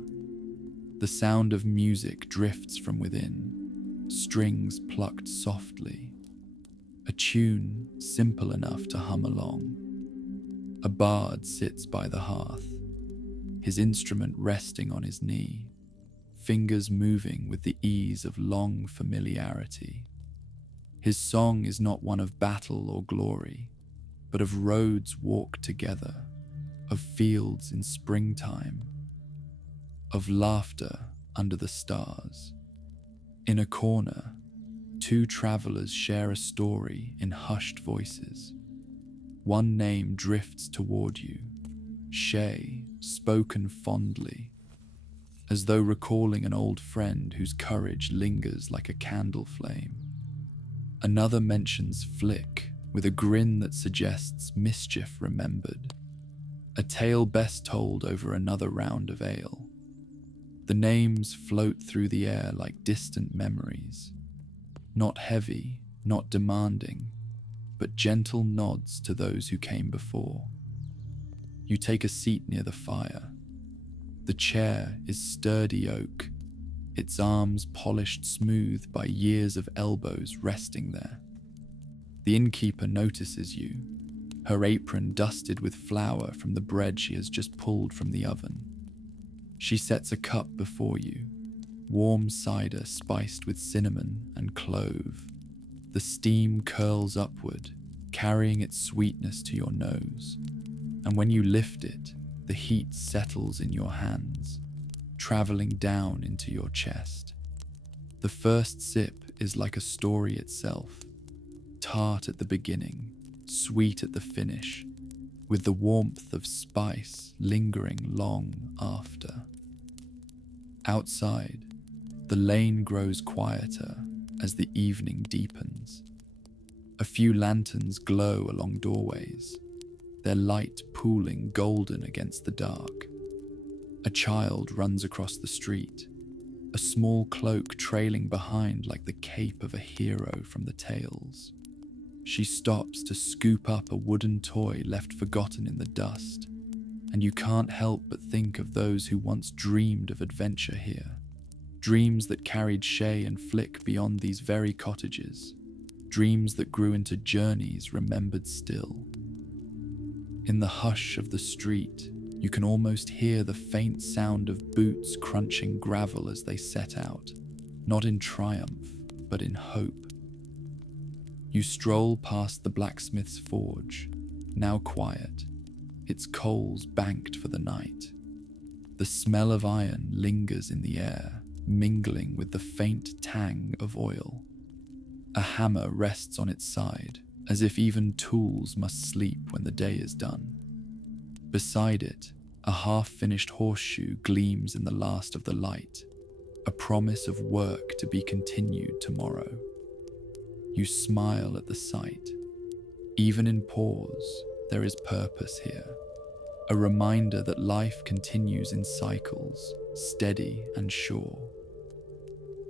The sound of music drifts from within, strings plucked softly, a tune simple enough to hum along. A bard sits by the hearth, his instrument resting on his knee, fingers moving with the ease of long familiarity. His song is not one of battle or glory, but of roads walked together, of fields in springtime, of laughter under the stars. In a corner, two travelers share a story in hushed voices. One name drifts toward you, Shay, spoken fondly, as though recalling an old friend whose courage lingers like a candle flame. Another mentions Flick with a grin that suggests mischief remembered, a tale best told over another round of ale. The names float through the air like distant memories, not heavy, not demanding, but gentle nods to those who came before. You take a seat near the fire. The chair is sturdy oak, its arms polished smooth by years of elbows resting there. The innkeeper notices you, her apron dusted with flour from the bread she has just pulled from the oven. She sets a cup before you, warm cider spiced with cinnamon and clove. The steam curls upward, carrying its sweetness to your nose, and when you lift it, the heat settles in your hands, traveling down into your chest. The first sip is like a story itself, tart at the beginning, sweet at the finish, with the warmth of spice lingering long after. Outside, the lane grows quieter as the evening deepens. A few lanterns glow along doorways, their light pooling golden against the dark. A child runs across the street, a small cloak trailing behind like the cape of a hero from the tales. She stops to scoop up a wooden toy left forgotten in the dust, and you can't help but think of those who once dreamed of adventure here. Dreams that carried Shay and Flick beyond these very cottages. Dreams that grew into journeys remembered still. In the hush of the street, you can almost hear the faint sound of boots crunching gravel as they set out, not in triumph, but in hope. You stroll past the blacksmith's forge, now quiet, its coals banked for the night. The smell of iron lingers in the air, mingling with the faint tang of oil. A hammer rests on its side, as if even tools must sleep when the day is done. Beside it, A half-finished horseshoe gleams in the last of the light, a promise of work to be continued tomorrow. You smile at the sight. Even in pause, there is purpose here. A reminder that life continues in cycles, steady and sure.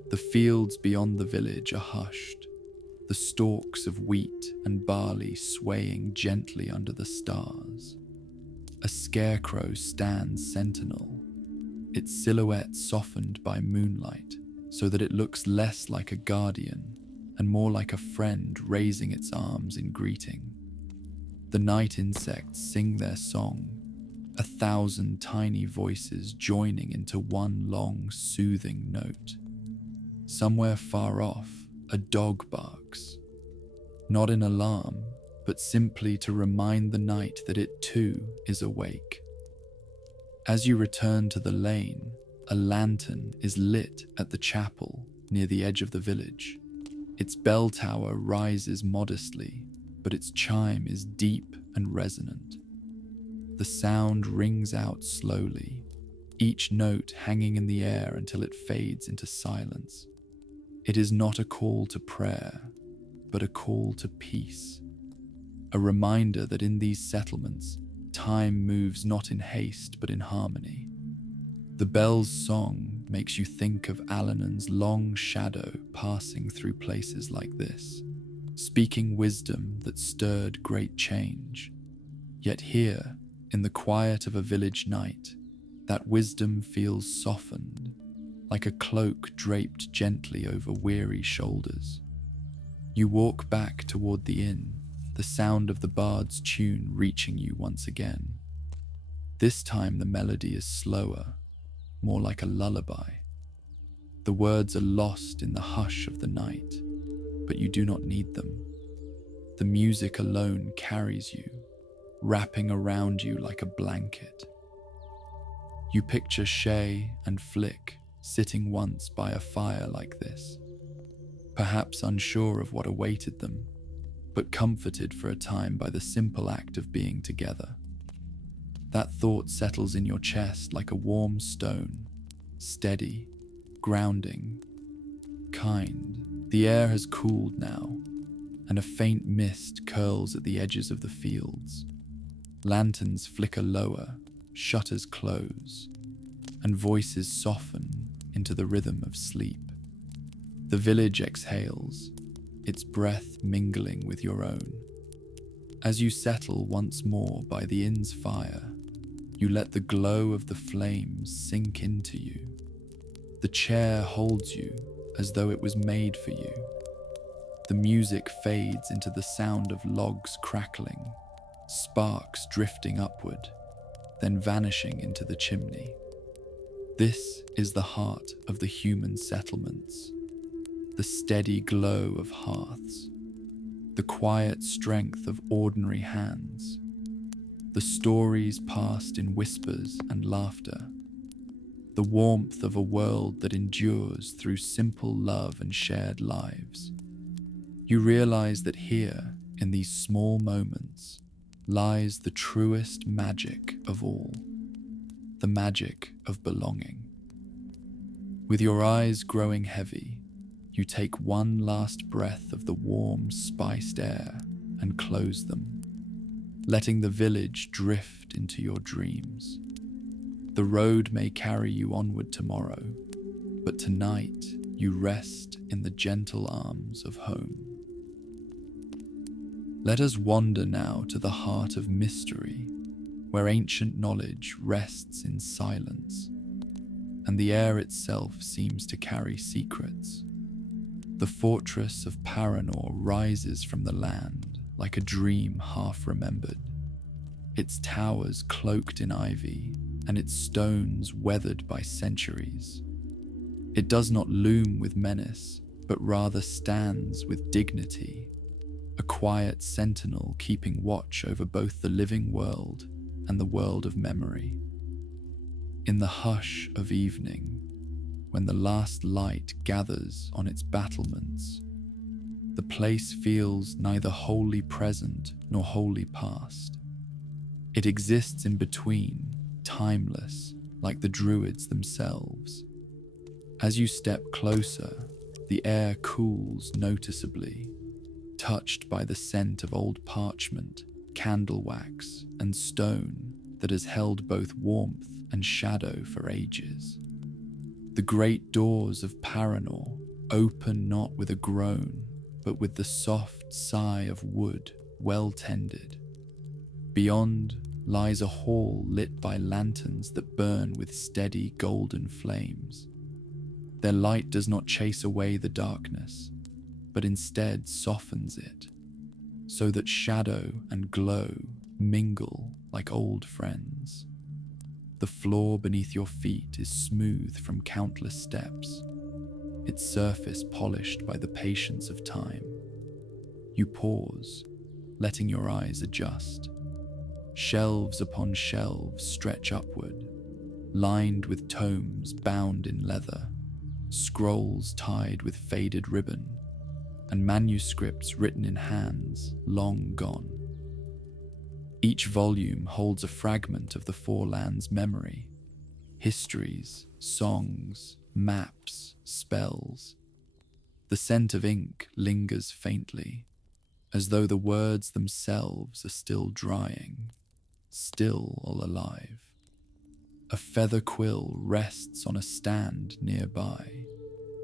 The fields beyond the village are hushed, the stalks of wheat and barley swaying gently under the stars. A scarecrow stands sentinel, its silhouette softened by moonlight so that it looks less like a guardian and more like a friend raising its arms in greeting. The night insects sing their song, 1,000 tiny voices joining into one long, soothing note. Somewhere far off, a dog barks, not in alarm, but simply to remind the night that it too is awake. As you return to the lane, a lantern is lit at the chapel near the edge of the village. Its bell tower rises modestly, but its chime is deep and resonant. The sound rings out slowly, each note hanging in the air until it fades into silence. It is not a call to prayer, but a call to peace. A reminder that in these settlements, time moves not in haste but in harmony. The bell's song makes you think of Alanon's long shadow passing through places like this, speaking wisdom that stirred great change. Yet here, in the quiet of a village night, that wisdom feels softened, like a cloak draped gently over weary shoulders. You walk back toward the inn, the sound of the bard's tune reaching you once again. This time the melody is slower, more like a lullaby. The words are lost in the hush of the night, but you do not need them. The music alone carries you, wrapping around you like a blanket. You picture Shay and Flick sitting once by a fire like this, perhaps unsure of what awaited them, but comforted for a time by the simple act of being together. That thought settles in your chest like a warm stone, steady, grounding, kind. The air has cooled now, and a faint mist curls at the edges of the fields. Lanterns flicker lower, shutters close, and voices soften into the rhythm of sleep. The village exhales, its breath mingling with your own. As you settle once more by the inn's fire, you let the glow of the flames sink into you. The chair holds you as though it was made for you. The music fades into the sound of logs crackling, sparks drifting upward, then vanishing into the chimney. This is the heart of the human settlements, the steady glow of hearths, the quiet strength of ordinary hands, the stories passed in whispers and laughter, the warmth of a world that endures through simple love and shared lives. You realize that here, in these small moments, lies the truest magic of all, the magic of belonging. With your eyes growing heavy, you take one last breath of the warm, spiced air and close them, letting the village drift into your dreams. The road may carry you onward tomorrow, but tonight you rest in the gentle arms of home. Let us wander now to the heart of mystery, where ancient knowledge rests in silence, and the air itself seems to carry secrets. The fortress of Paranor rises from the land like a dream half remembered, its towers cloaked in ivy and its stones weathered by centuries. It does not loom with menace, but rather stands with dignity, a quiet sentinel keeping watch over both the living world and the world of memory. In the hush of evening, when the last light gathers on its battlements, the place feels neither wholly present nor wholly past. It exists in between, timeless, like the druids themselves. As you step closer, the air cools noticeably, touched by the scent of old parchment, candle wax, and stone that has held both warmth and shadow for ages. The great doors of Paranor open not with a groan, but with the soft sigh of wood well tended. Beyond lies a hall lit by lanterns that burn with steady golden flames. Their light does not chase away the darkness, but instead softens it, so that shadow and glow mingle like old friends. The floor beneath your feet is smooth from countless steps, its surface polished by the patience of time. You pause, letting your eyes adjust. Shelves upon shelves stretch upward, lined with tomes bound in leather, scrolls tied with faded ribbon, and manuscripts written in hands long gone. Each volume holds a fragment of the Four Lands' memory, histories, songs, maps, spells. The scent of ink lingers faintly, as though the words themselves are still drying, still all alive. A feather quill rests on a stand nearby,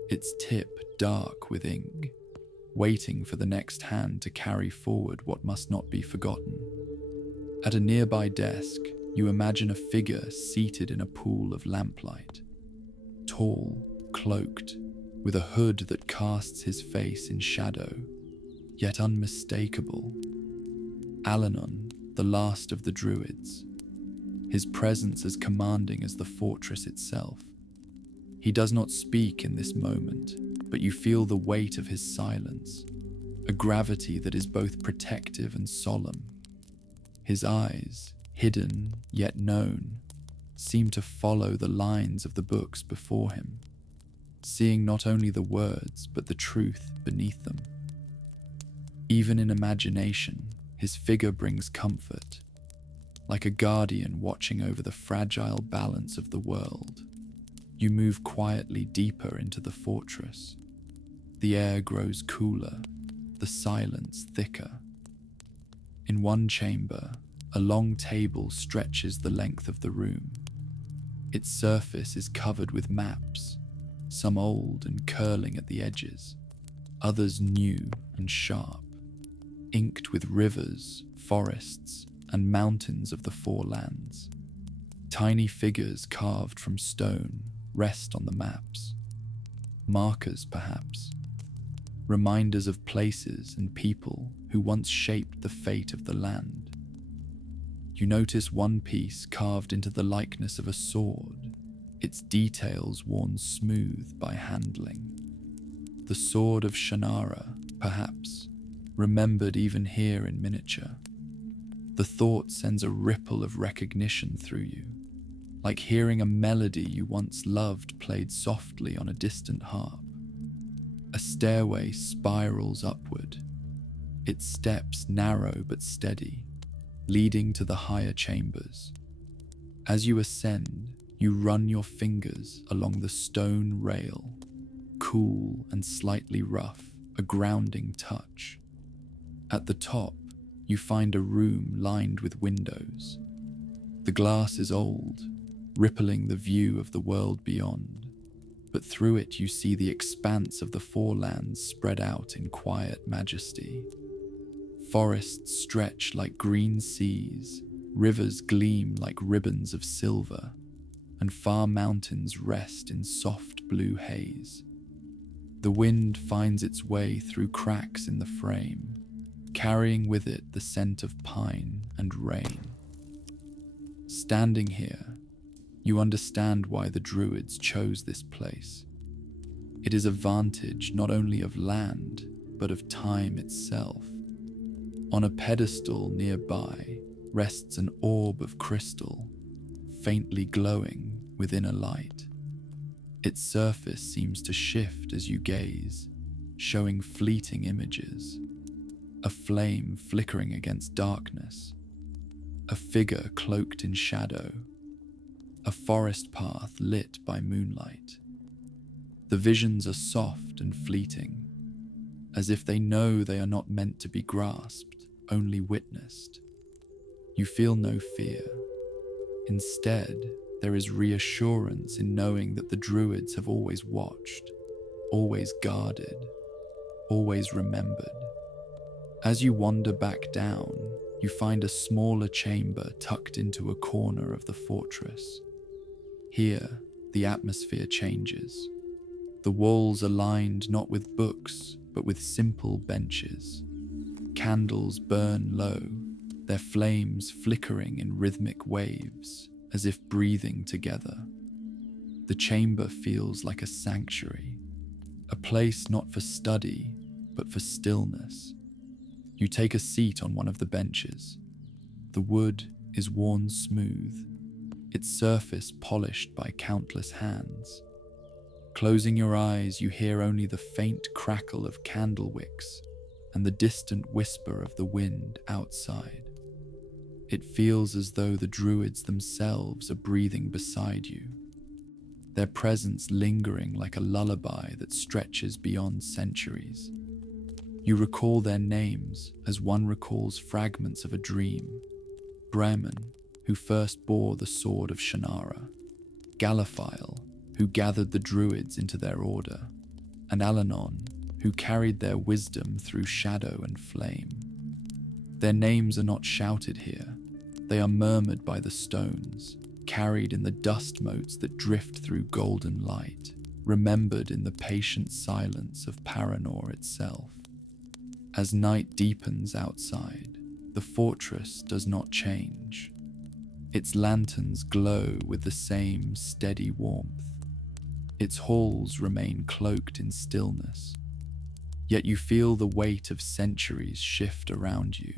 its tip dark with ink, waiting for the next hand to carry forward what must not be forgotten. At a nearby desk, you imagine a figure seated in a pool of lamplight, tall, cloaked, with a hood that casts his face in shadow, yet unmistakable. Alanon, the last of the druids, his presence as commanding as the fortress itself. He does not speak in this moment, but you feel the weight of his silence, a gravity that is both protective and solemn. His eyes, hidden yet known, seem to follow the lines of the books before him, seeing not only the words but the truth beneath them. Even in imagination, his figure brings comfort, like a guardian watching over the fragile balance of the world. You move quietly deeper into the fortress. The air grows cooler, the silence thicker. In one chamber, a long table stretches the length of the room. Its surface is covered with maps, some old and curling at the edges, others new and sharp, inked with rivers, forests, and mountains of the Four Lands. Tiny figures carved from stone rest on the maps. Markers, perhaps. Reminders of places and people who once shaped the fate of the land. You notice one piece carved into the likeness of a sword, its details worn smooth by handling. The sword of Shannara, perhaps, remembered even here in miniature. The thought sends a ripple of recognition through you, like hearing a melody you once loved played softly on a distant harp. A stairway spirals upward, its steps narrow but steady, leading to the higher chambers. As you ascend, you run your fingers along the stone rail, cool and slightly rough, a grounding touch. At the top, you find a room lined with windows. The glass is old, rippling the view of the world beyond, but through it you see the expanse of the Four Lands spread out in quiet majesty. Forests stretch like green seas, rivers gleam like ribbons of silver, and far mountains rest in soft blue haze. The wind finds its way through cracks in the frame, carrying with it the scent of pine and rain. Standing here, you understand why the druids chose this place. It is a vantage not only of land, but of time itself. On a pedestal nearby rests an orb of crystal, faintly glowing within a light. Its surface seems to shift as you gaze, showing fleeting images. A flame flickering against darkness, a figure cloaked in shadow, a forest path lit by moonlight. The visions are soft and fleeting, as if they know they are not meant to be grasped, only witnessed. You feel no fear. Instead, there is reassurance in knowing that the druids have always watched, always guarded, always remembered. As you wander back down, you find a smaller chamber tucked into a corner of the fortress. Here, the atmosphere changes. The walls are lined not with books, but with simple benches. Candles burn low, their flames flickering in rhythmic waves, as if breathing together. The chamber feels like a sanctuary, a place not for study, but for stillness. You take a seat on one of the benches. The wood is worn smooth, its surface polished by countless hands. Closing your eyes, you hear only the faint crackle of candle wicks and the distant whisper of the wind outside. It feels as though the druids themselves are breathing beside you, their presence lingering like a lullaby that stretches beyond centuries. You recall their names as one recalls fragments of a dream. Bremen, who first bore the sword of Shannara; Galaphile, who gathered the druids into their order; and Alanon, who carried their wisdom through shadow and flame. Their names are not shouted here. They are murmured by the stones, carried in the dust motes that drift through golden light, remembered in the patient silence of Paranor itself. As night deepens outside, the fortress does not change. Its lanterns glow with the same steady warmth. Its halls remain cloaked in stillness. Yet you feel the weight of centuries shift around you,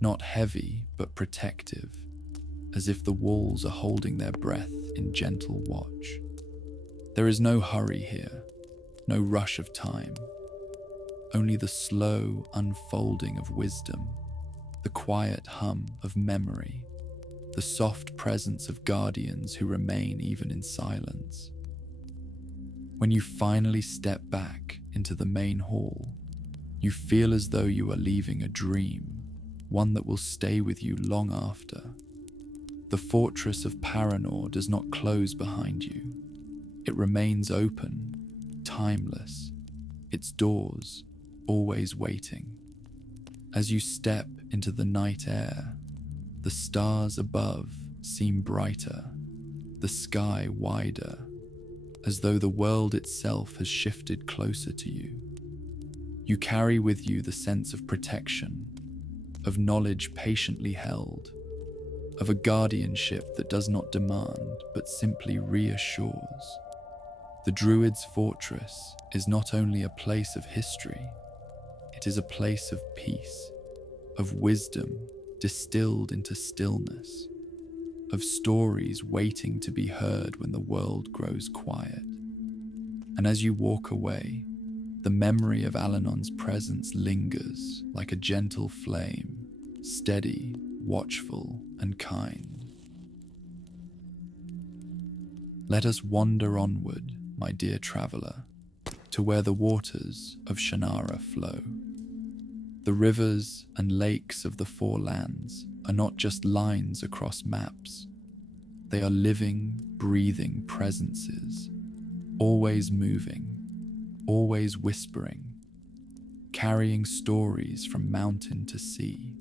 not heavy but protective, as if the walls are holding their breath in gentle watch. There is no hurry here, no rush of time, only the slow unfolding of wisdom, the quiet hum of memory, the soft presence of guardians who remain even in silence. When you finally step back into the main hall, you feel as though you are leaving a dream, one that will stay with you long after. The fortress of Paranor does not close behind you. It remains open, timeless, its doors always waiting. As you step into the night air, the stars above seem brighter, the sky wider, as though the world itself has shifted closer to you. You carry with you the sense of protection, of knowledge patiently held, of a guardianship that does not demand but simply reassures. The Druid's fortress is not only a place of history, it is a place of peace, of wisdom distilled into stillness, of stories waiting to be heard when the world grows quiet. And as you walk away, the memory of Alanon's presence lingers like a gentle flame, steady, watchful, and kind. Let us wander onward, my dear traveller, to where the waters of Shannara flow. The rivers and lakes of the Four Lands are not just lines across maps. They are living, breathing presences, always moving, always whispering, carrying stories from mountain to sea.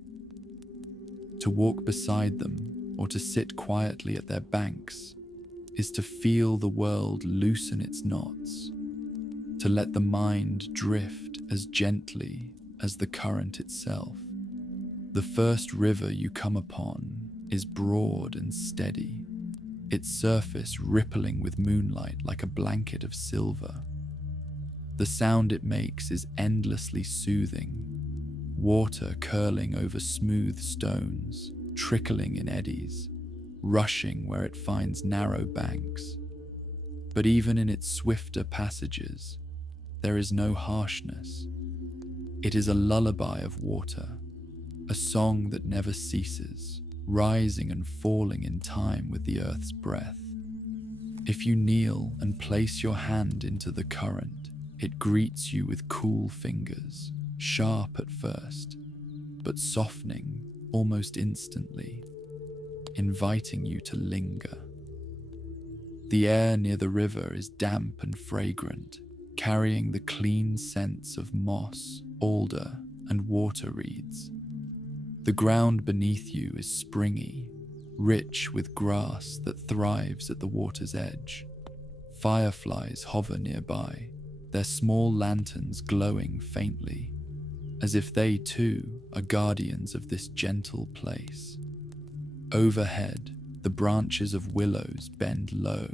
To walk beside them or to sit quietly at their banks is to feel the world loosen its knots, to let the mind drift as gently as the current itself. The first river you come upon is broad and steady, its surface rippling with moonlight like a blanket of silver. The sound it makes is endlessly soothing, water curling over smooth stones, trickling in eddies, rushing where it finds narrow banks. But even in its swifter passages, there is no harshness. It is a lullaby of water, a song that never ceases, rising and falling in time with the earth's breath. If you kneel and place your hand into the current, it greets you with cool fingers, sharp at first, but softening almost instantly, inviting you to linger. The air near the river is damp and fragrant, carrying the clean scents of moss, alder, and water reeds. The ground beneath you is springy, rich with grass that thrives at the water's edge. Fireflies hover nearby, their small lanterns glowing faintly, as if they too are guardians of this gentle place. Overhead, the branches of willows bend low,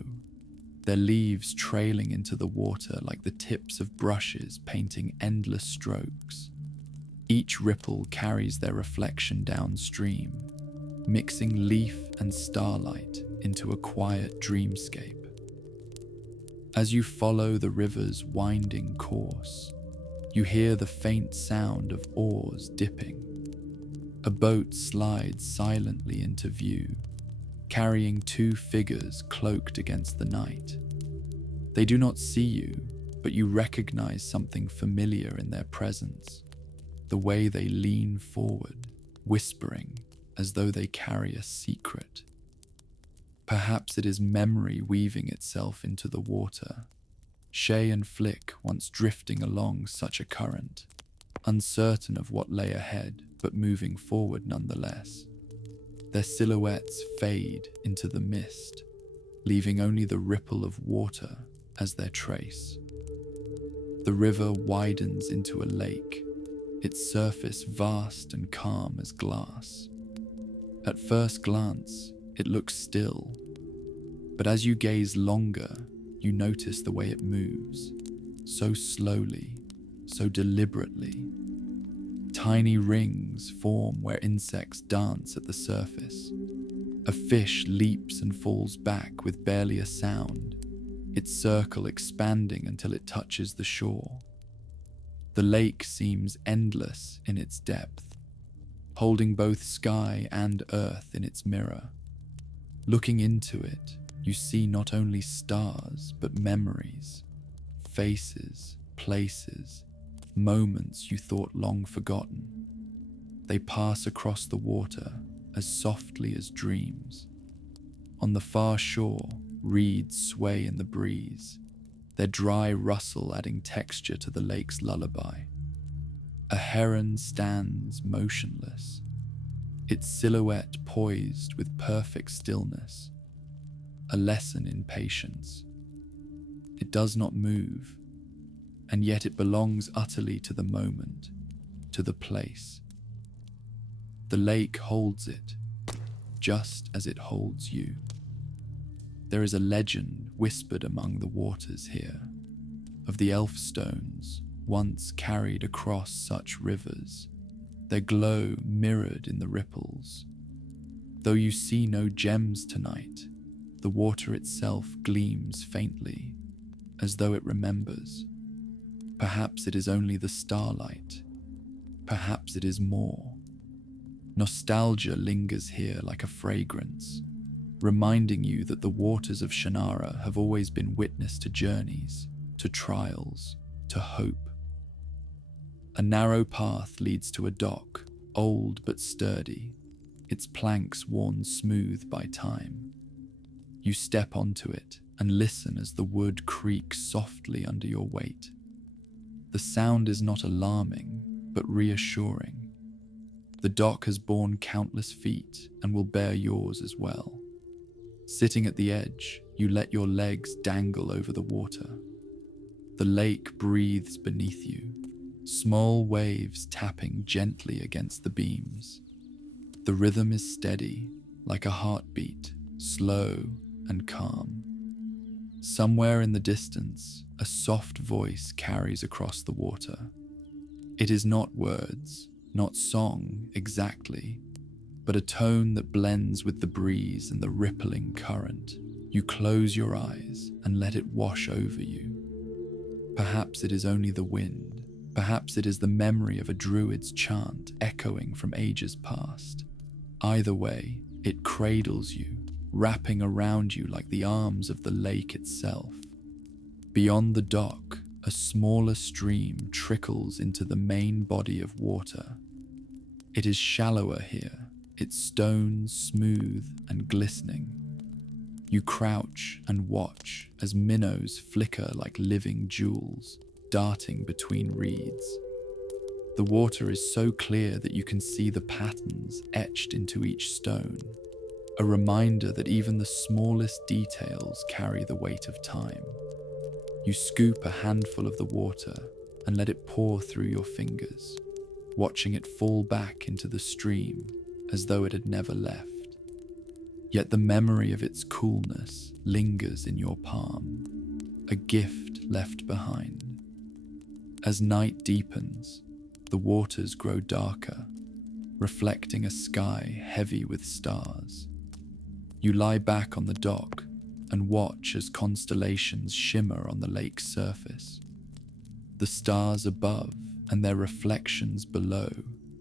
their leaves trailing into the water like the tips of brushes painting endless strokes. Each ripple carries their reflection downstream, mixing leaf and starlight into a quiet dreamscape. As you follow the river's winding course, you hear the faint sound of oars dipping. A boat slides silently into view, carrying two figures cloaked against the night. They do not see you, but you recognize something familiar in their presence, the way they lean forward, whispering as though they carry a secret. Perhaps it is memory weaving itself into the water. Shay and Flick once drifting along such a current, uncertain of what lay ahead, but moving forward nonetheless. Their silhouettes fade into the mist, leaving only the ripple of water as their trace. The river widens into a lake, its surface vast and calm as glass. At first glance, it looks still, but as you gaze longer, you notice the way it moves, so slowly, so deliberately. Tiny rings form where insects dance at the surface. A fish leaps and falls back with barely a sound, its circle expanding until it touches the shore. The lake seems endless in its depth, holding both sky and earth in its mirror. Looking into it, you see not only stars, but memories, faces, places, moments you thought long forgotten. They pass across the water as softly as dreams. On the far shore, reeds sway in the breeze, their dry rustle adding texture to the lake's lullaby. A heron stands motionless, its silhouette poised with perfect stillness, a lesson in patience. It does not move, and yet it belongs utterly to the moment, to the place. The lake holds it, just as it holds you. There is a legend whispered among the waters here, of the elf stones once carried across such rivers, their glow mirrored in the ripples. Though you see no gems tonight, the water itself gleams faintly, as though it remembers. Perhaps it is only the starlight. Perhaps it is more. Nostalgia lingers here like a fragrance, reminding you that the waters of Shannara have always been witness to journeys, to trials, to hope. A narrow path leads to a dock, old but sturdy, its planks worn smooth by time. You step onto it and listen as the wood creaks softly under your weight. The sound is not alarming, but reassuring. The dock has borne countless feet and will bear yours as well. Sitting at the edge, you let your legs dangle over the water. The lake breathes beneath you, small waves tapping gently against the beams. The rhythm is steady, like a heartbeat, slow and calm. Somewhere in the distance, a soft voice carries across the water. It is not words, not song exactly, but a tone that blends with the breeze and the rippling current. You close your eyes and let it wash over you. Perhaps it is only the wind. Perhaps it is the memory of a druid's chant echoing from ages past. Either way, it cradles you, wrapping around you like the arms of the lake itself. Beyond the dock, a smaller stream trickles into the main body of water. It is shallower here, its stones smooth and glistening. You crouch and watch as minnows flicker like living jewels, darting between reeds. The water is so clear that you can see the patterns etched into each stone, a reminder that even the smallest details carry the weight of time. You scoop a handful of the water and let it pour through your fingers, watching it fall back into the stream as though it had never left. Yet the memory of its coolness lingers in your palm, a gift left behind. As night deepens, the waters grow darker, reflecting a sky heavy with stars. You lie back on the dock and watch as constellations shimmer on the lake's surface. The stars above and their reflections below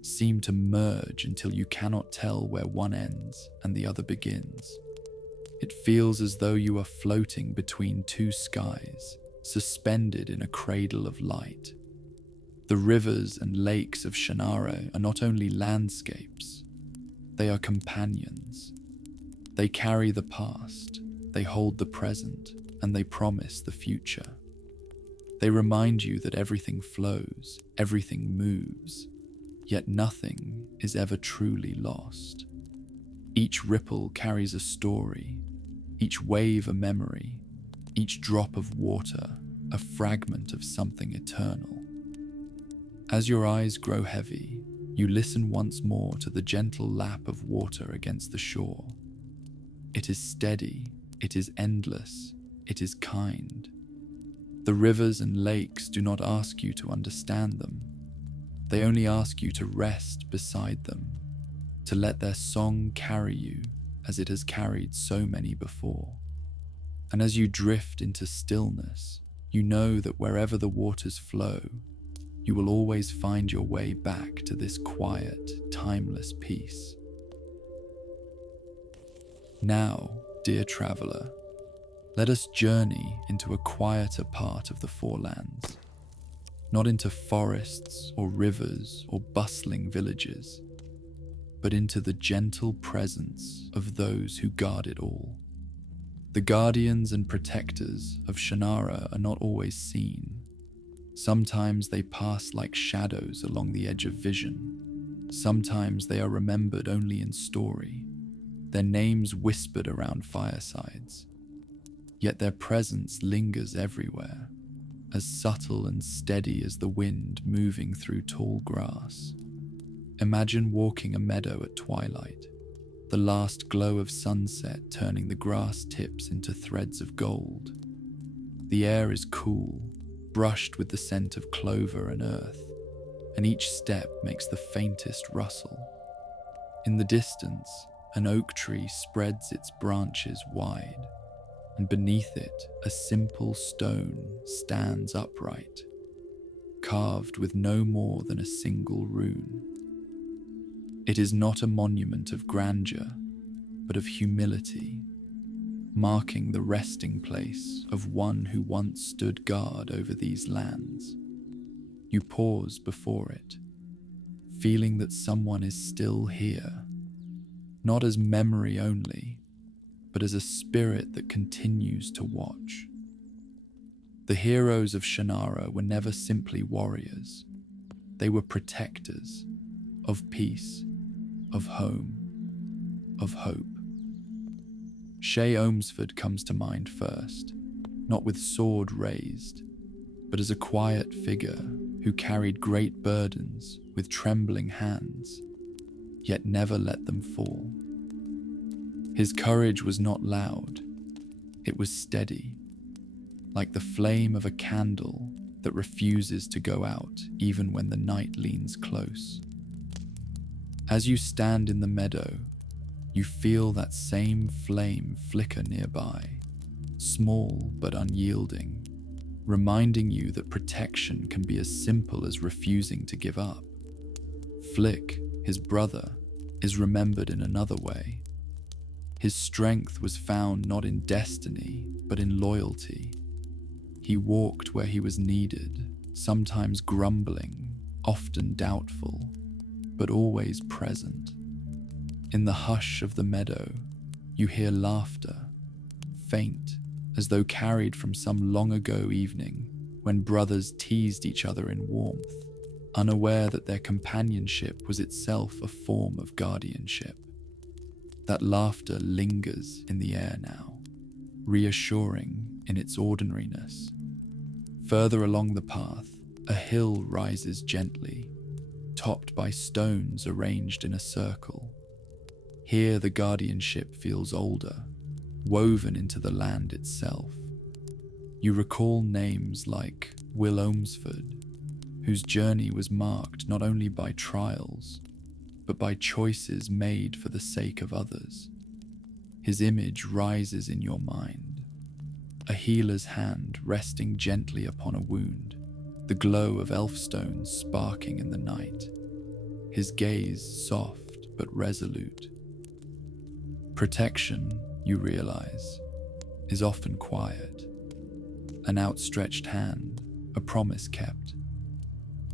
seem to merge until you cannot tell where one ends and the other begins. It feels as though you are floating between two skies, suspended in a cradle of light. The rivers and lakes of Shannara are not only landscapes, they are companions. They carry the past, they hold the present, and they promise the future. They remind you that everything flows, everything moves, yet nothing is ever truly lost. Each ripple carries a story, each wave a memory, each drop of water a fragment of something eternal. As your eyes grow heavy, you listen once more to the gentle lap of water against the shore. It is steady, it is endless, it is kind. The rivers and lakes do not ask you to understand them. They only ask you to rest beside them, to let their song carry you as it has carried so many before. And as you drift into stillness, you know that wherever the waters flow, you will always find your way back to this quiet, timeless peace. Now, dear traveler, let us journey into a quieter part of the Forelands, not into forests or rivers or bustling villages, but into the gentle presence of those who guard it all. The guardians and protectors of Shannara are not always seen. Sometimes they pass like shadows along the edge of vision. Sometimes they are remembered only in story, their names whispered around firesides. Yet their presence lingers everywhere, as subtle and steady as the wind moving through tall grass. Imagine walking a meadow at twilight, the last glow of sunset turning the grass tips into threads of gold. The air is cool, brushed with the scent of clover and earth, and each step makes the faintest rustle. In the distance, an oak tree spreads its branches wide, and beneath it, a simple stone stands upright, carved with no more than a single rune. It is not a monument of grandeur, but of humility, marking the resting place of one who once stood guard over these lands. You pause before it, feeling that someone is still here, not as memory only, but as a spirit that continues to watch. The heroes of Shannara were never simply warriors. They were protectors of peace, of home, of hope. Shay Omsford comes to mind first, not with sword raised, but as a quiet figure who carried great burdens with trembling hands, yet never let them fall. His courage was not loud, it was steady, like the flame of a candle that refuses to go out even when the night leans close. As you stand in the meadow, you feel that same flame flicker nearby, small but unyielding, reminding you that protection can be as simple as refusing to give up. Flick, his brother, is remembered in another way. His strength was found not in destiny, but in loyalty. He walked where he was needed, sometimes grumbling, often doubtful, but always present. In the hush of the meadow, you hear laughter, faint, as though carried from some long-ago evening when brothers teased each other in warmth, unaware that their companionship was itself a form of guardianship. That laughter lingers in the air now, reassuring in its ordinariness. Further along the path, a hill rises gently, topped by stones arranged in a circle. Here the guardianship feels older, woven into the land itself. You recall names like Will Omsford, whose journey was marked not only by trials, but by choices made for the sake of others. His image rises in your mind, a healer's hand resting gently upon a wound, the glow of elfstones sparking in the night, his gaze soft but resolute. Protection, you realize, is often quiet. An outstretched hand, a promise kept,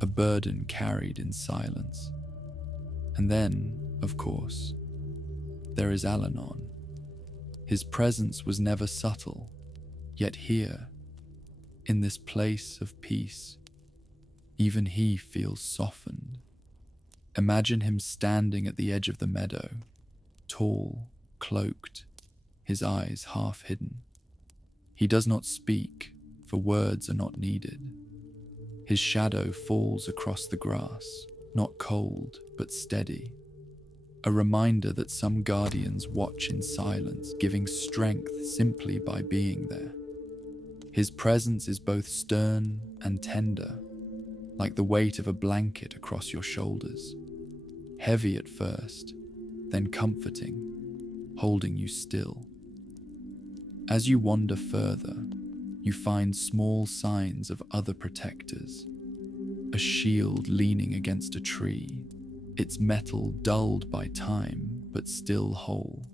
a burden carried in silence. And then, of course, there is Alanon. His presence was never subtle, yet here, in this place of peace, even he feels softened. Imagine him standing at the edge of the meadow, tall, cloaked, his eyes half hidden. He does not speak, for words are not needed. His shadow falls across the grass, not cold, but steady. A reminder that some guardians watch in silence, giving strength simply by being there. His presence is both stern and tender, like the weight of a blanket across your shoulders. Heavy at first, then comforting, holding you still. As you wander further, you find small signs of other protectors. A shield leaning against a tree, its metal dulled by time but still whole.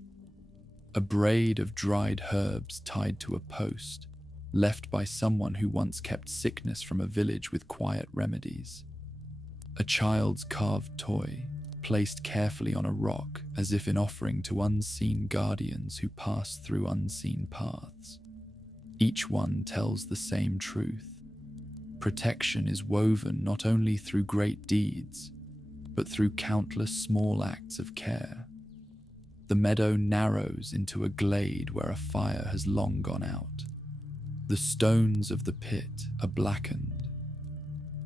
A braid of dried herbs tied to a post, left by someone who once kept sickness from a village with quiet remedies. A child's carved toy, placed carefully on a rock as if in offering to unseen guardians who pass through unseen paths. Each one tells the same truth. Protection is woven not only through great deeds, but through countless small acts of care. The meadow narrows into a glade where a fire has long gone out. The stones of the pit are blackened,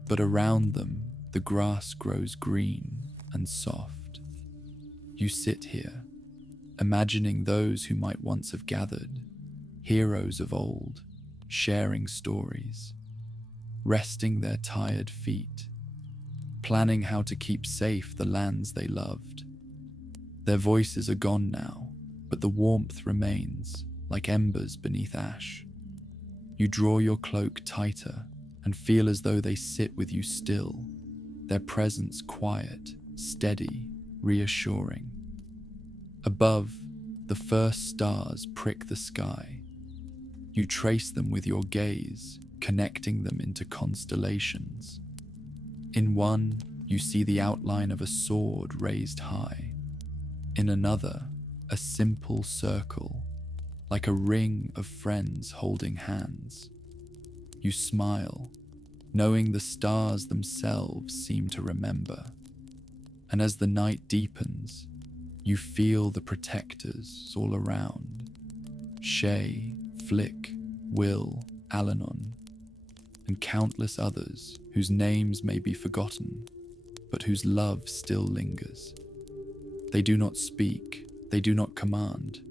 but around them the grass grows green and soft. You sit here, imagining those who might once have gathered, heroes of old, sharing stories, resting their tired feet, planning how to keep safe the lands they loved. Their voices are gone now, but the warmth remains, like embers beneath ash. You draw your cloak tighter and feel as though they sit with you still, their presence quiet, steady, reassuring. Above, the first stars prick the sky. You trace them with your gaze, connecting them into constellations. In one, you see the outline of a sword raised high. In another, a simple circle, like a ring of friends holding hands. You smile, knowing the stars themselves seem to remember. And as the night deepens, you feel the protectors all around. Shay, Flick, Will, Alanon, and countless others whose names may be forgotten, but whose love still lingers. They do not speak, they do not command,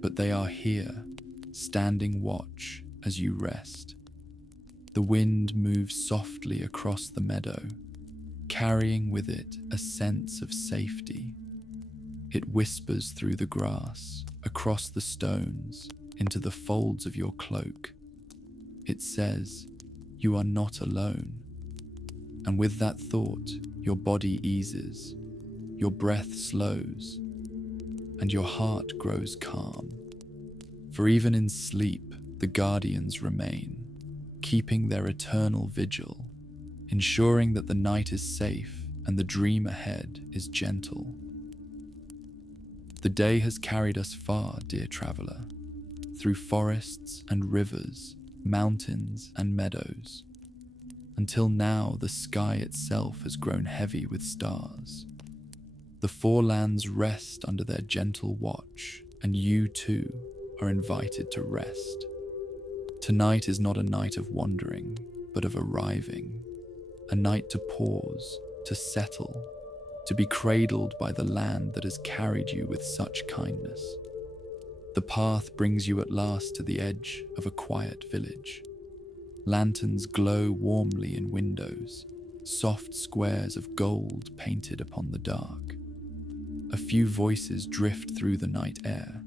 but they are here, standing watch as you rest. The wind moves softly across the meadow, carrying with it a sense of safety. It whispers through the grass, across the stones, into the folds of your cloak. It says, you are not alone. And with that thought, your body eases, your breath slows, and your heart grows calm. For even in sleep, the guardians remain, keeping their eternal vigil, ensuring that the night is safe and the dream ahead is gentle. The day has carried us far, dear traveler, through forests and rivers, mountains and meadows, until now the sky itself has grown heavy with stars. The four lands rest under their gentle watch, and you too are invited to rest. Tonight is not a night of wandering, but of arriving, a night to pause, to settle, to be cradled by the land that has carried you with such kindness. The path brings you at last to the edge of a quiet village. Lanterns glow warmly in windows, soft squares of gold painted upon the dark. A few voices drift through the night air,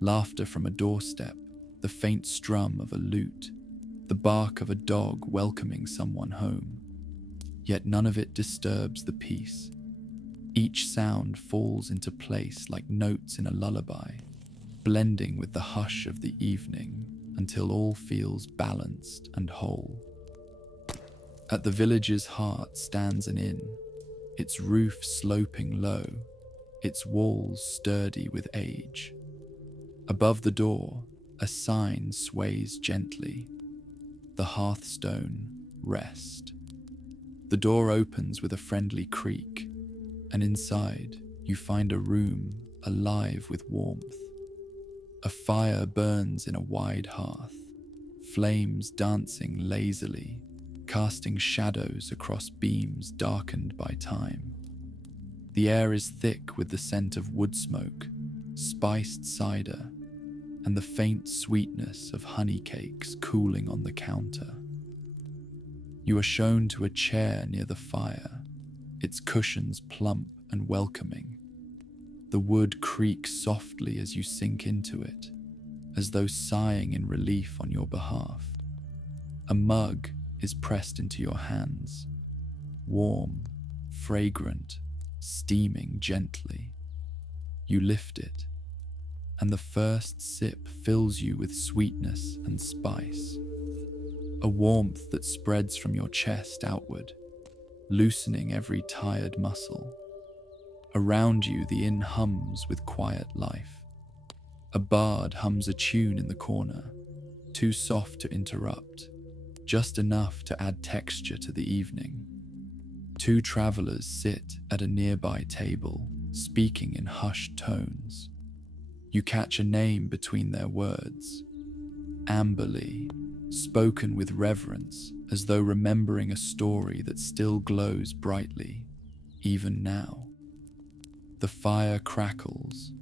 laughter from a doorstep, the faint strum of a lute, the bark of a dog welcoming someone home. Yet none of it disturbs the peace. Each sound falls into place like notes in a lullaby, blending with the hush of the evening until all feels balanced and whole. At the village's heart stands an inn, its roof sloping low, its walls sturdy with age. Above the door, a sign sways gently, the hearthstone rest. The door opens with a friendly creak, and inside you find a room alive with warmth. A fire burns in a wide hearth, flames dancing lazily, casting shadows across beams darkened by time. The air is thick with the scent of wood smoke, spiced cider, and the faint sweetness of honey cakes cooling on the counter. You are shown to a chair near the fire, its cushions plump and welcoming. The wood creaks softly as you sink into it, as though sighing in relief on your behalf. A mug is pressed into your hands, warm, fragrant, steaming gently. You lift it, and the first sip fills you with sweetness and spice. A warmth that spreads from your chest outward, loosening every tired muscle. Around you, the inn hums with quiet life. A bard hums a tune in the corner, too soft to interrupt, just enough to add texture to the evening. Two travelers sit at a nearby table, speaking in hushed tones. You catch a name between their words, Amberley, spoken with reverence, as though remembering a story that still glows brightly, even now. The fire crackles,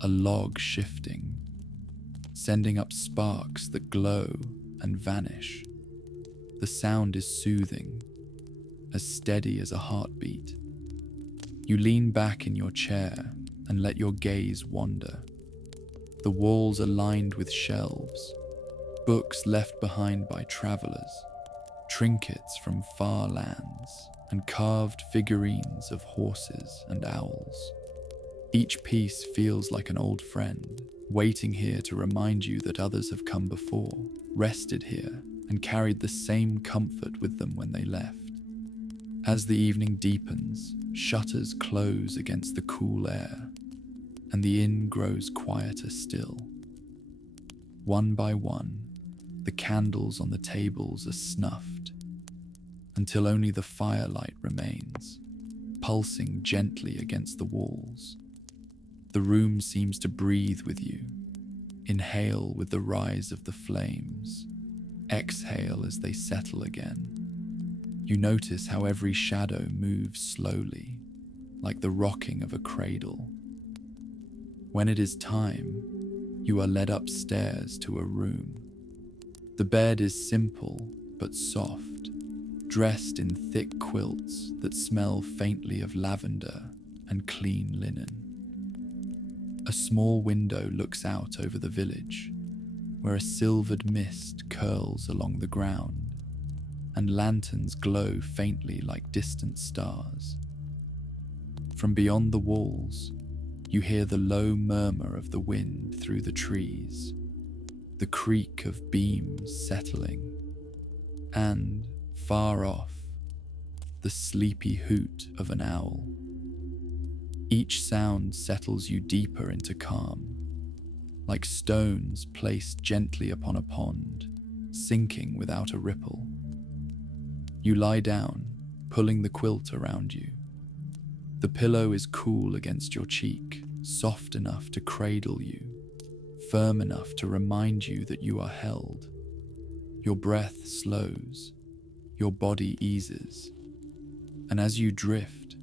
a log shifting, sending up sparks that glow and vanish. The sound is soothing, as steady as a heartbeat. You lean back in your chair and let your gaze wander. The walls are lined with shelves, books left behind by travelers, trinkets from far lands, and carved figurines of horses and owls. Each piece feels like an old friend, waiting here to remind you that others have come before, rested here, and carried the same comfort with them when they left. As the evening deepens, shutters close against the cool air, and the inn grows quieter still. One by one, the candles on the tables are snuffed, until only the firelight remains, pulsing gently against the walls. The room seems to breathe with you. Inhale with the rise of the flames. Exhale as they settle again. You notice how every shadow moves slowly, like the rocking of a cradle. When it is time, you are led upstairs to a room. The bed is simple but soft, dressed in thick quilts that smell faintly of lavender and clean linen. A small window looks out over the village, where a silvered mist curls along the ground, and lanterns glow faintly like distant stars. From beyond the walls, You hear the low murmur of the wind through the trees, the creak of beams settling, and, far off, the sleepy hoot of an owl. Each sound settles you deeper into calm, like stones placed gently upon a pond, sinking without a ripple. You lie down, pulling the quilt around you. The pillow is cool against your cheek, soft enough to cradle you, firm enough to remind you that you are held. Your breath slows, your body eases, and as you drift,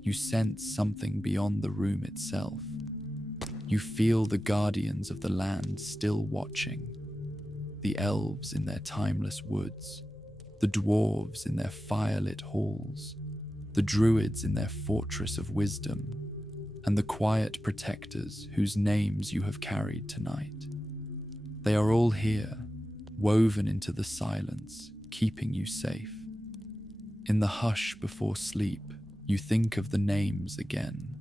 you sense something beyond the room itself. You feel the guardians of the land still watching, the elves in their timeless woods, the dwarves in their firelit halls, the druids in their fortress of wisdom, and the quiet protectors whose names you have carried tonight. They are all here, woven into the silence, keeping you safe. In the hush before sleep, you think of the names again: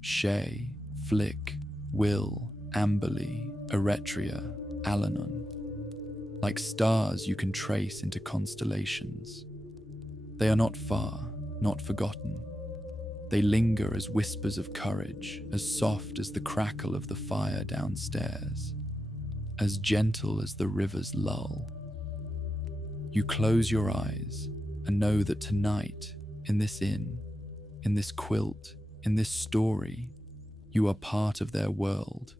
Shay, Flick, Will, Amberly, Eretria, Alanon. Like stars you can trace into constellations. They are not far, not forgotten. They linger as whispers of courage, as soft as the crackle of the fire downstairs, as gentle as the river's lull. You close your eyes and know that tonight, in this inn, in this quilt, in this story, you are part of their world,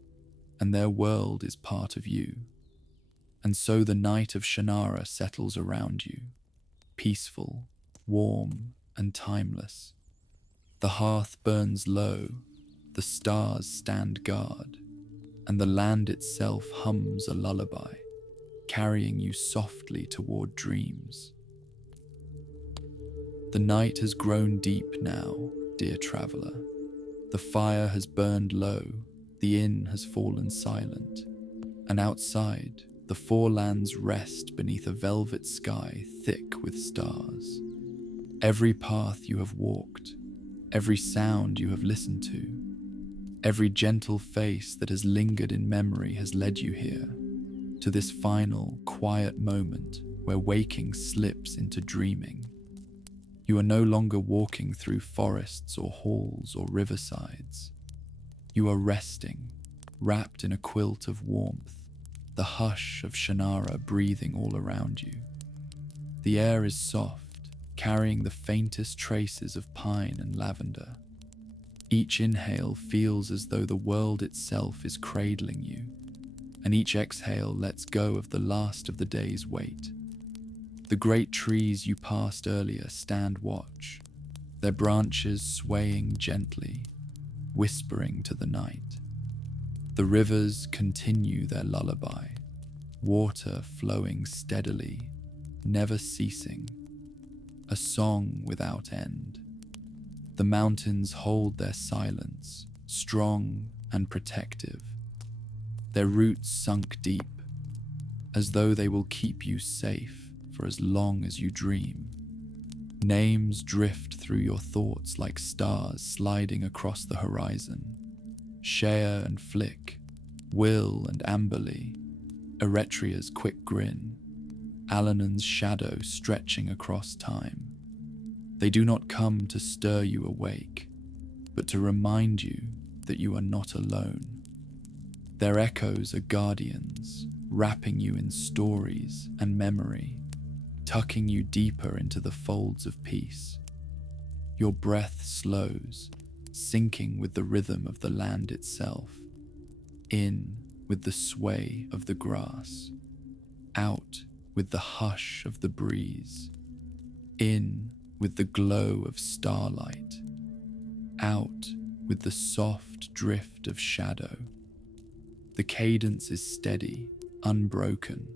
and their world is part of you. And so the night of Shannara settles around you, peaceful, warm, and timeless. The hearth burns low, the stars stand guard, and the land itself hums a lullaby, carrying you softly toward dreams. The night has grown deep now, dear traveller. The fire has burned low, the inn has fallen silent, and outside, the four lands rest beneath a velvet sky thick with stars. Every path you have walked, every sound you have listened to, every gentle face that has lingered in memory has led you here, to this final, quiet moment where waking slips into dreaming. You are no longer walking through forests or halls or riversides. You are resting, wrapped in a quilt of warmth, the hush of Shannara breathing all around you. The air is soft, carrying the faintest traces of pine and lavender. Each inhale feels as though the world itself is cradling you, and each exhale lets go of the last of the day's weight. The great trees you passed earlier stand watch, their branches swaying gently, whispering to the night. The rivers continue their lullaby, water flowing steadily, never ceasing, a song without end. The mountains hold their silence, strong and protective, their roots sunk deep, as though they will keep you safe for as long as you dream. Names drift through your thoughts like stars sliding across the horizon. Shea and Flick, Will and Amberly, Eretria's quick grin, Alanon's shadow stretching across time. They do not come to stir you awake, but to remind you that you are not alone. Their echoes are guardians, wrapping you in stories and memory, tucking you deeper into the folds of peace. Your breath slows, sinking with the rhythm of the land itself, in with the sway of the grass, out with the hush of the breeze, in with the glow of starlight, out with the soft drift of shadow. The cadence is steady, unbroken,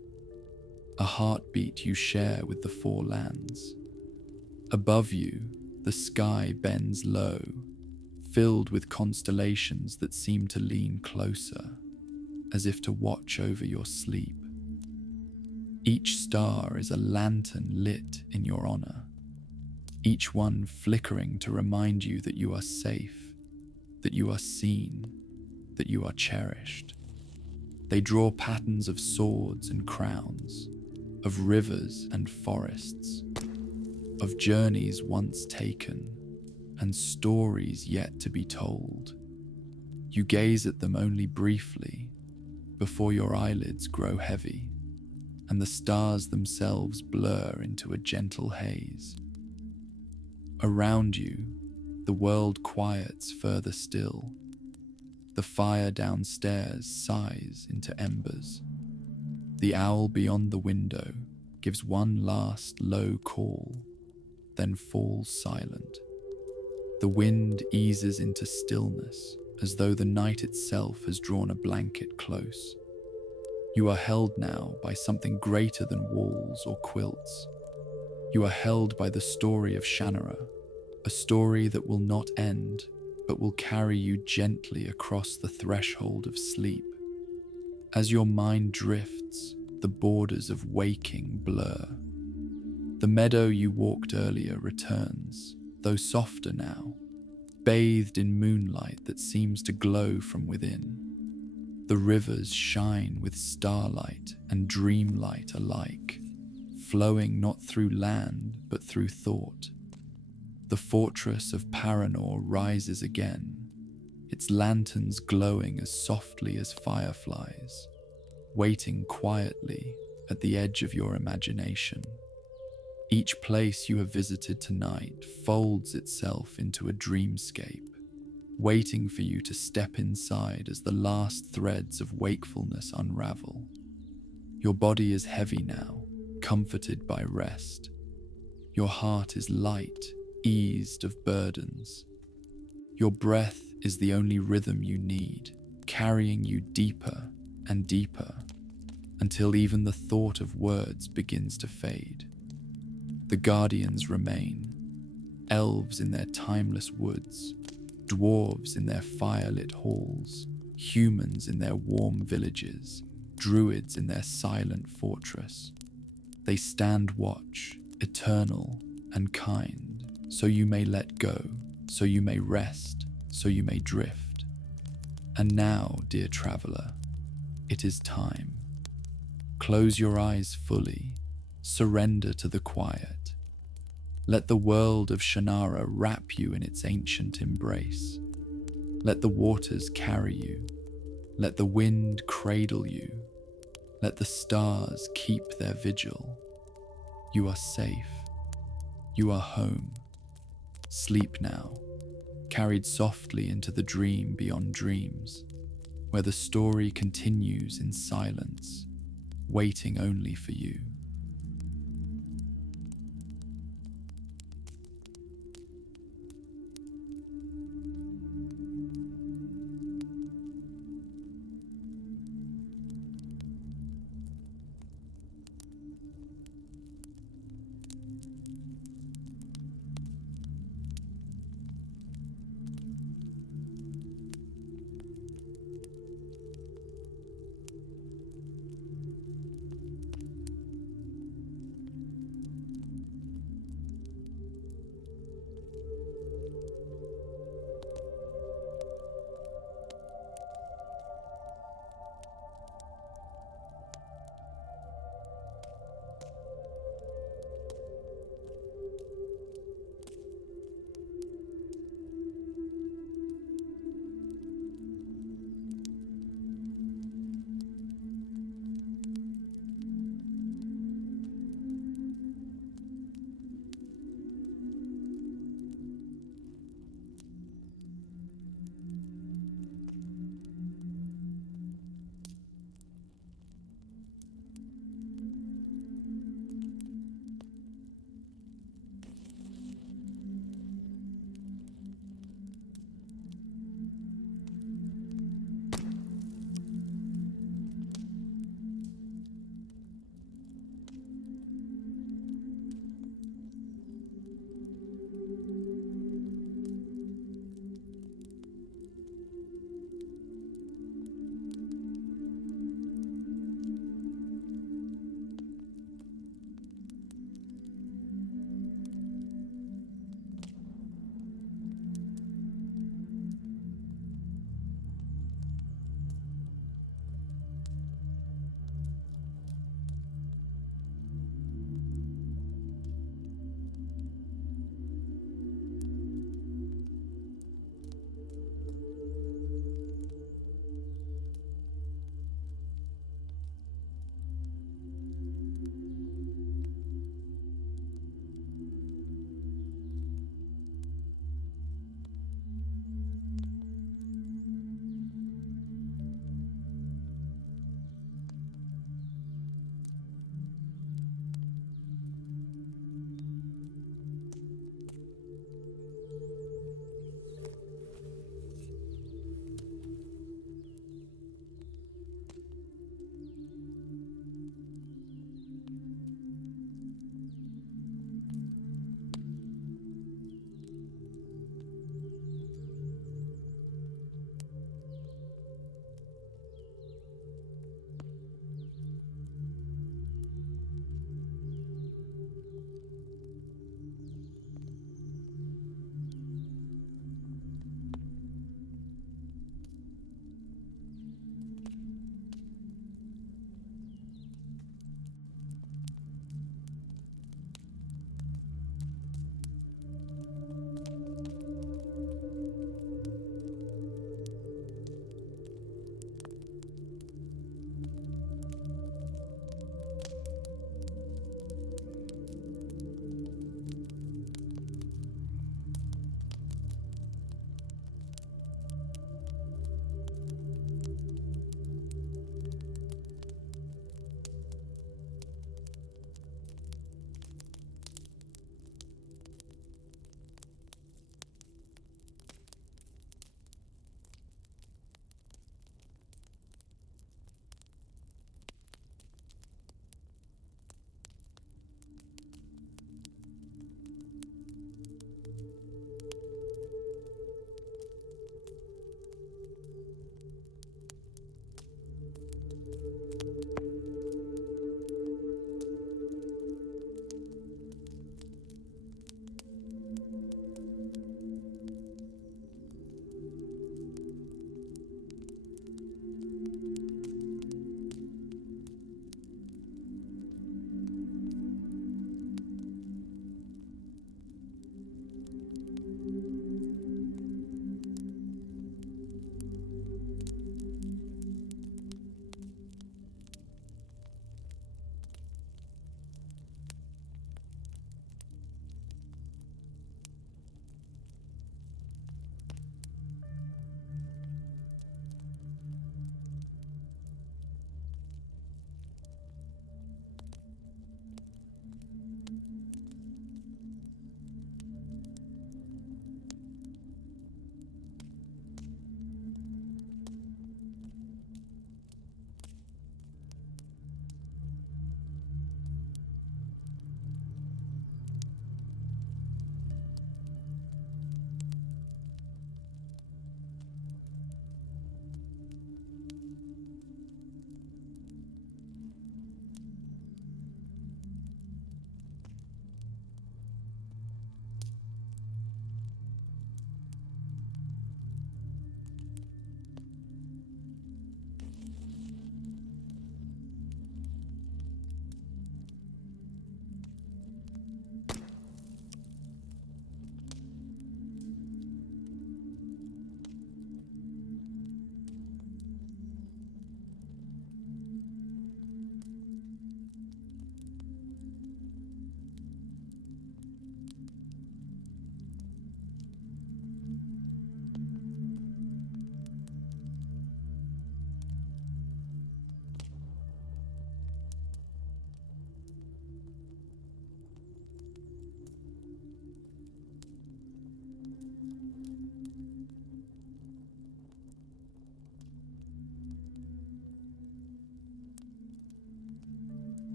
a heartbeat you share with the four lands. Above you, the sky bends low, filled with constellations that seem to lean closer, as if to watch over your sleep. Each star is a lantern lit in your honor, each one flickering to remind you that you are safe, that you are seen, that you are cherished. They draw patterns of swords and crowns, of rivers and forests, of journeys once taken, and stories yet to be told. You gaze at them only briefly, before your eyelids grow heavy, and the stars themselves blur into a gentle haze. Around you, the world quiets further still. The fire downstairs sighs into embers. The owl beyond the window gives one last low call, then falls silent. The wind eases into stillness, as though the night itself has drawn a blanket close. You are held now by something greater than walls or quilts. You are held by the story of Shannara, a story that will not end, but will carry you gently across the threshold of sleep. As your mind drifts, the borders of waking blur. The meadow you walked earlier returns, though softer now, bathed in moonlight that seems to glow from within. The rivers shine with starlight and dreamlight alike, flowing not through land but through thought. The fortress of Paranor rises again, its lanterns glowing as softly as fireflies, waiting quietly at the edge of your imagination. Each place you have visited tonight folds itself into a dreamscape, waiting for you to step inside as the last threads of wakefulness unravel. Your body is heavy now, comforted by rest. Your heart is light, eased of burdens. Your breath is the only rhythm you need, carrying you deeper and deeper, until even the thought of words begins to fade. The guardians remain, elves in their timeless woods, dwarves in their firelit halls, humans in their warm villages, druids in their silent fortress. They stand watch, eternal and kind, so you may let go, so you may rest, so you may drift. And now, dear traveler, it is time. Close your eyes fully, surrender to the quiet. Let the world of Shannara wrap you in its ancient embrace. Let the waters carry you. Let the wind cradle you. Let the stars keep their vigil. You are safe. You are home. Sleep now, carried softly into the dream beyond dreams, where the story continues in silence, waiting only for you.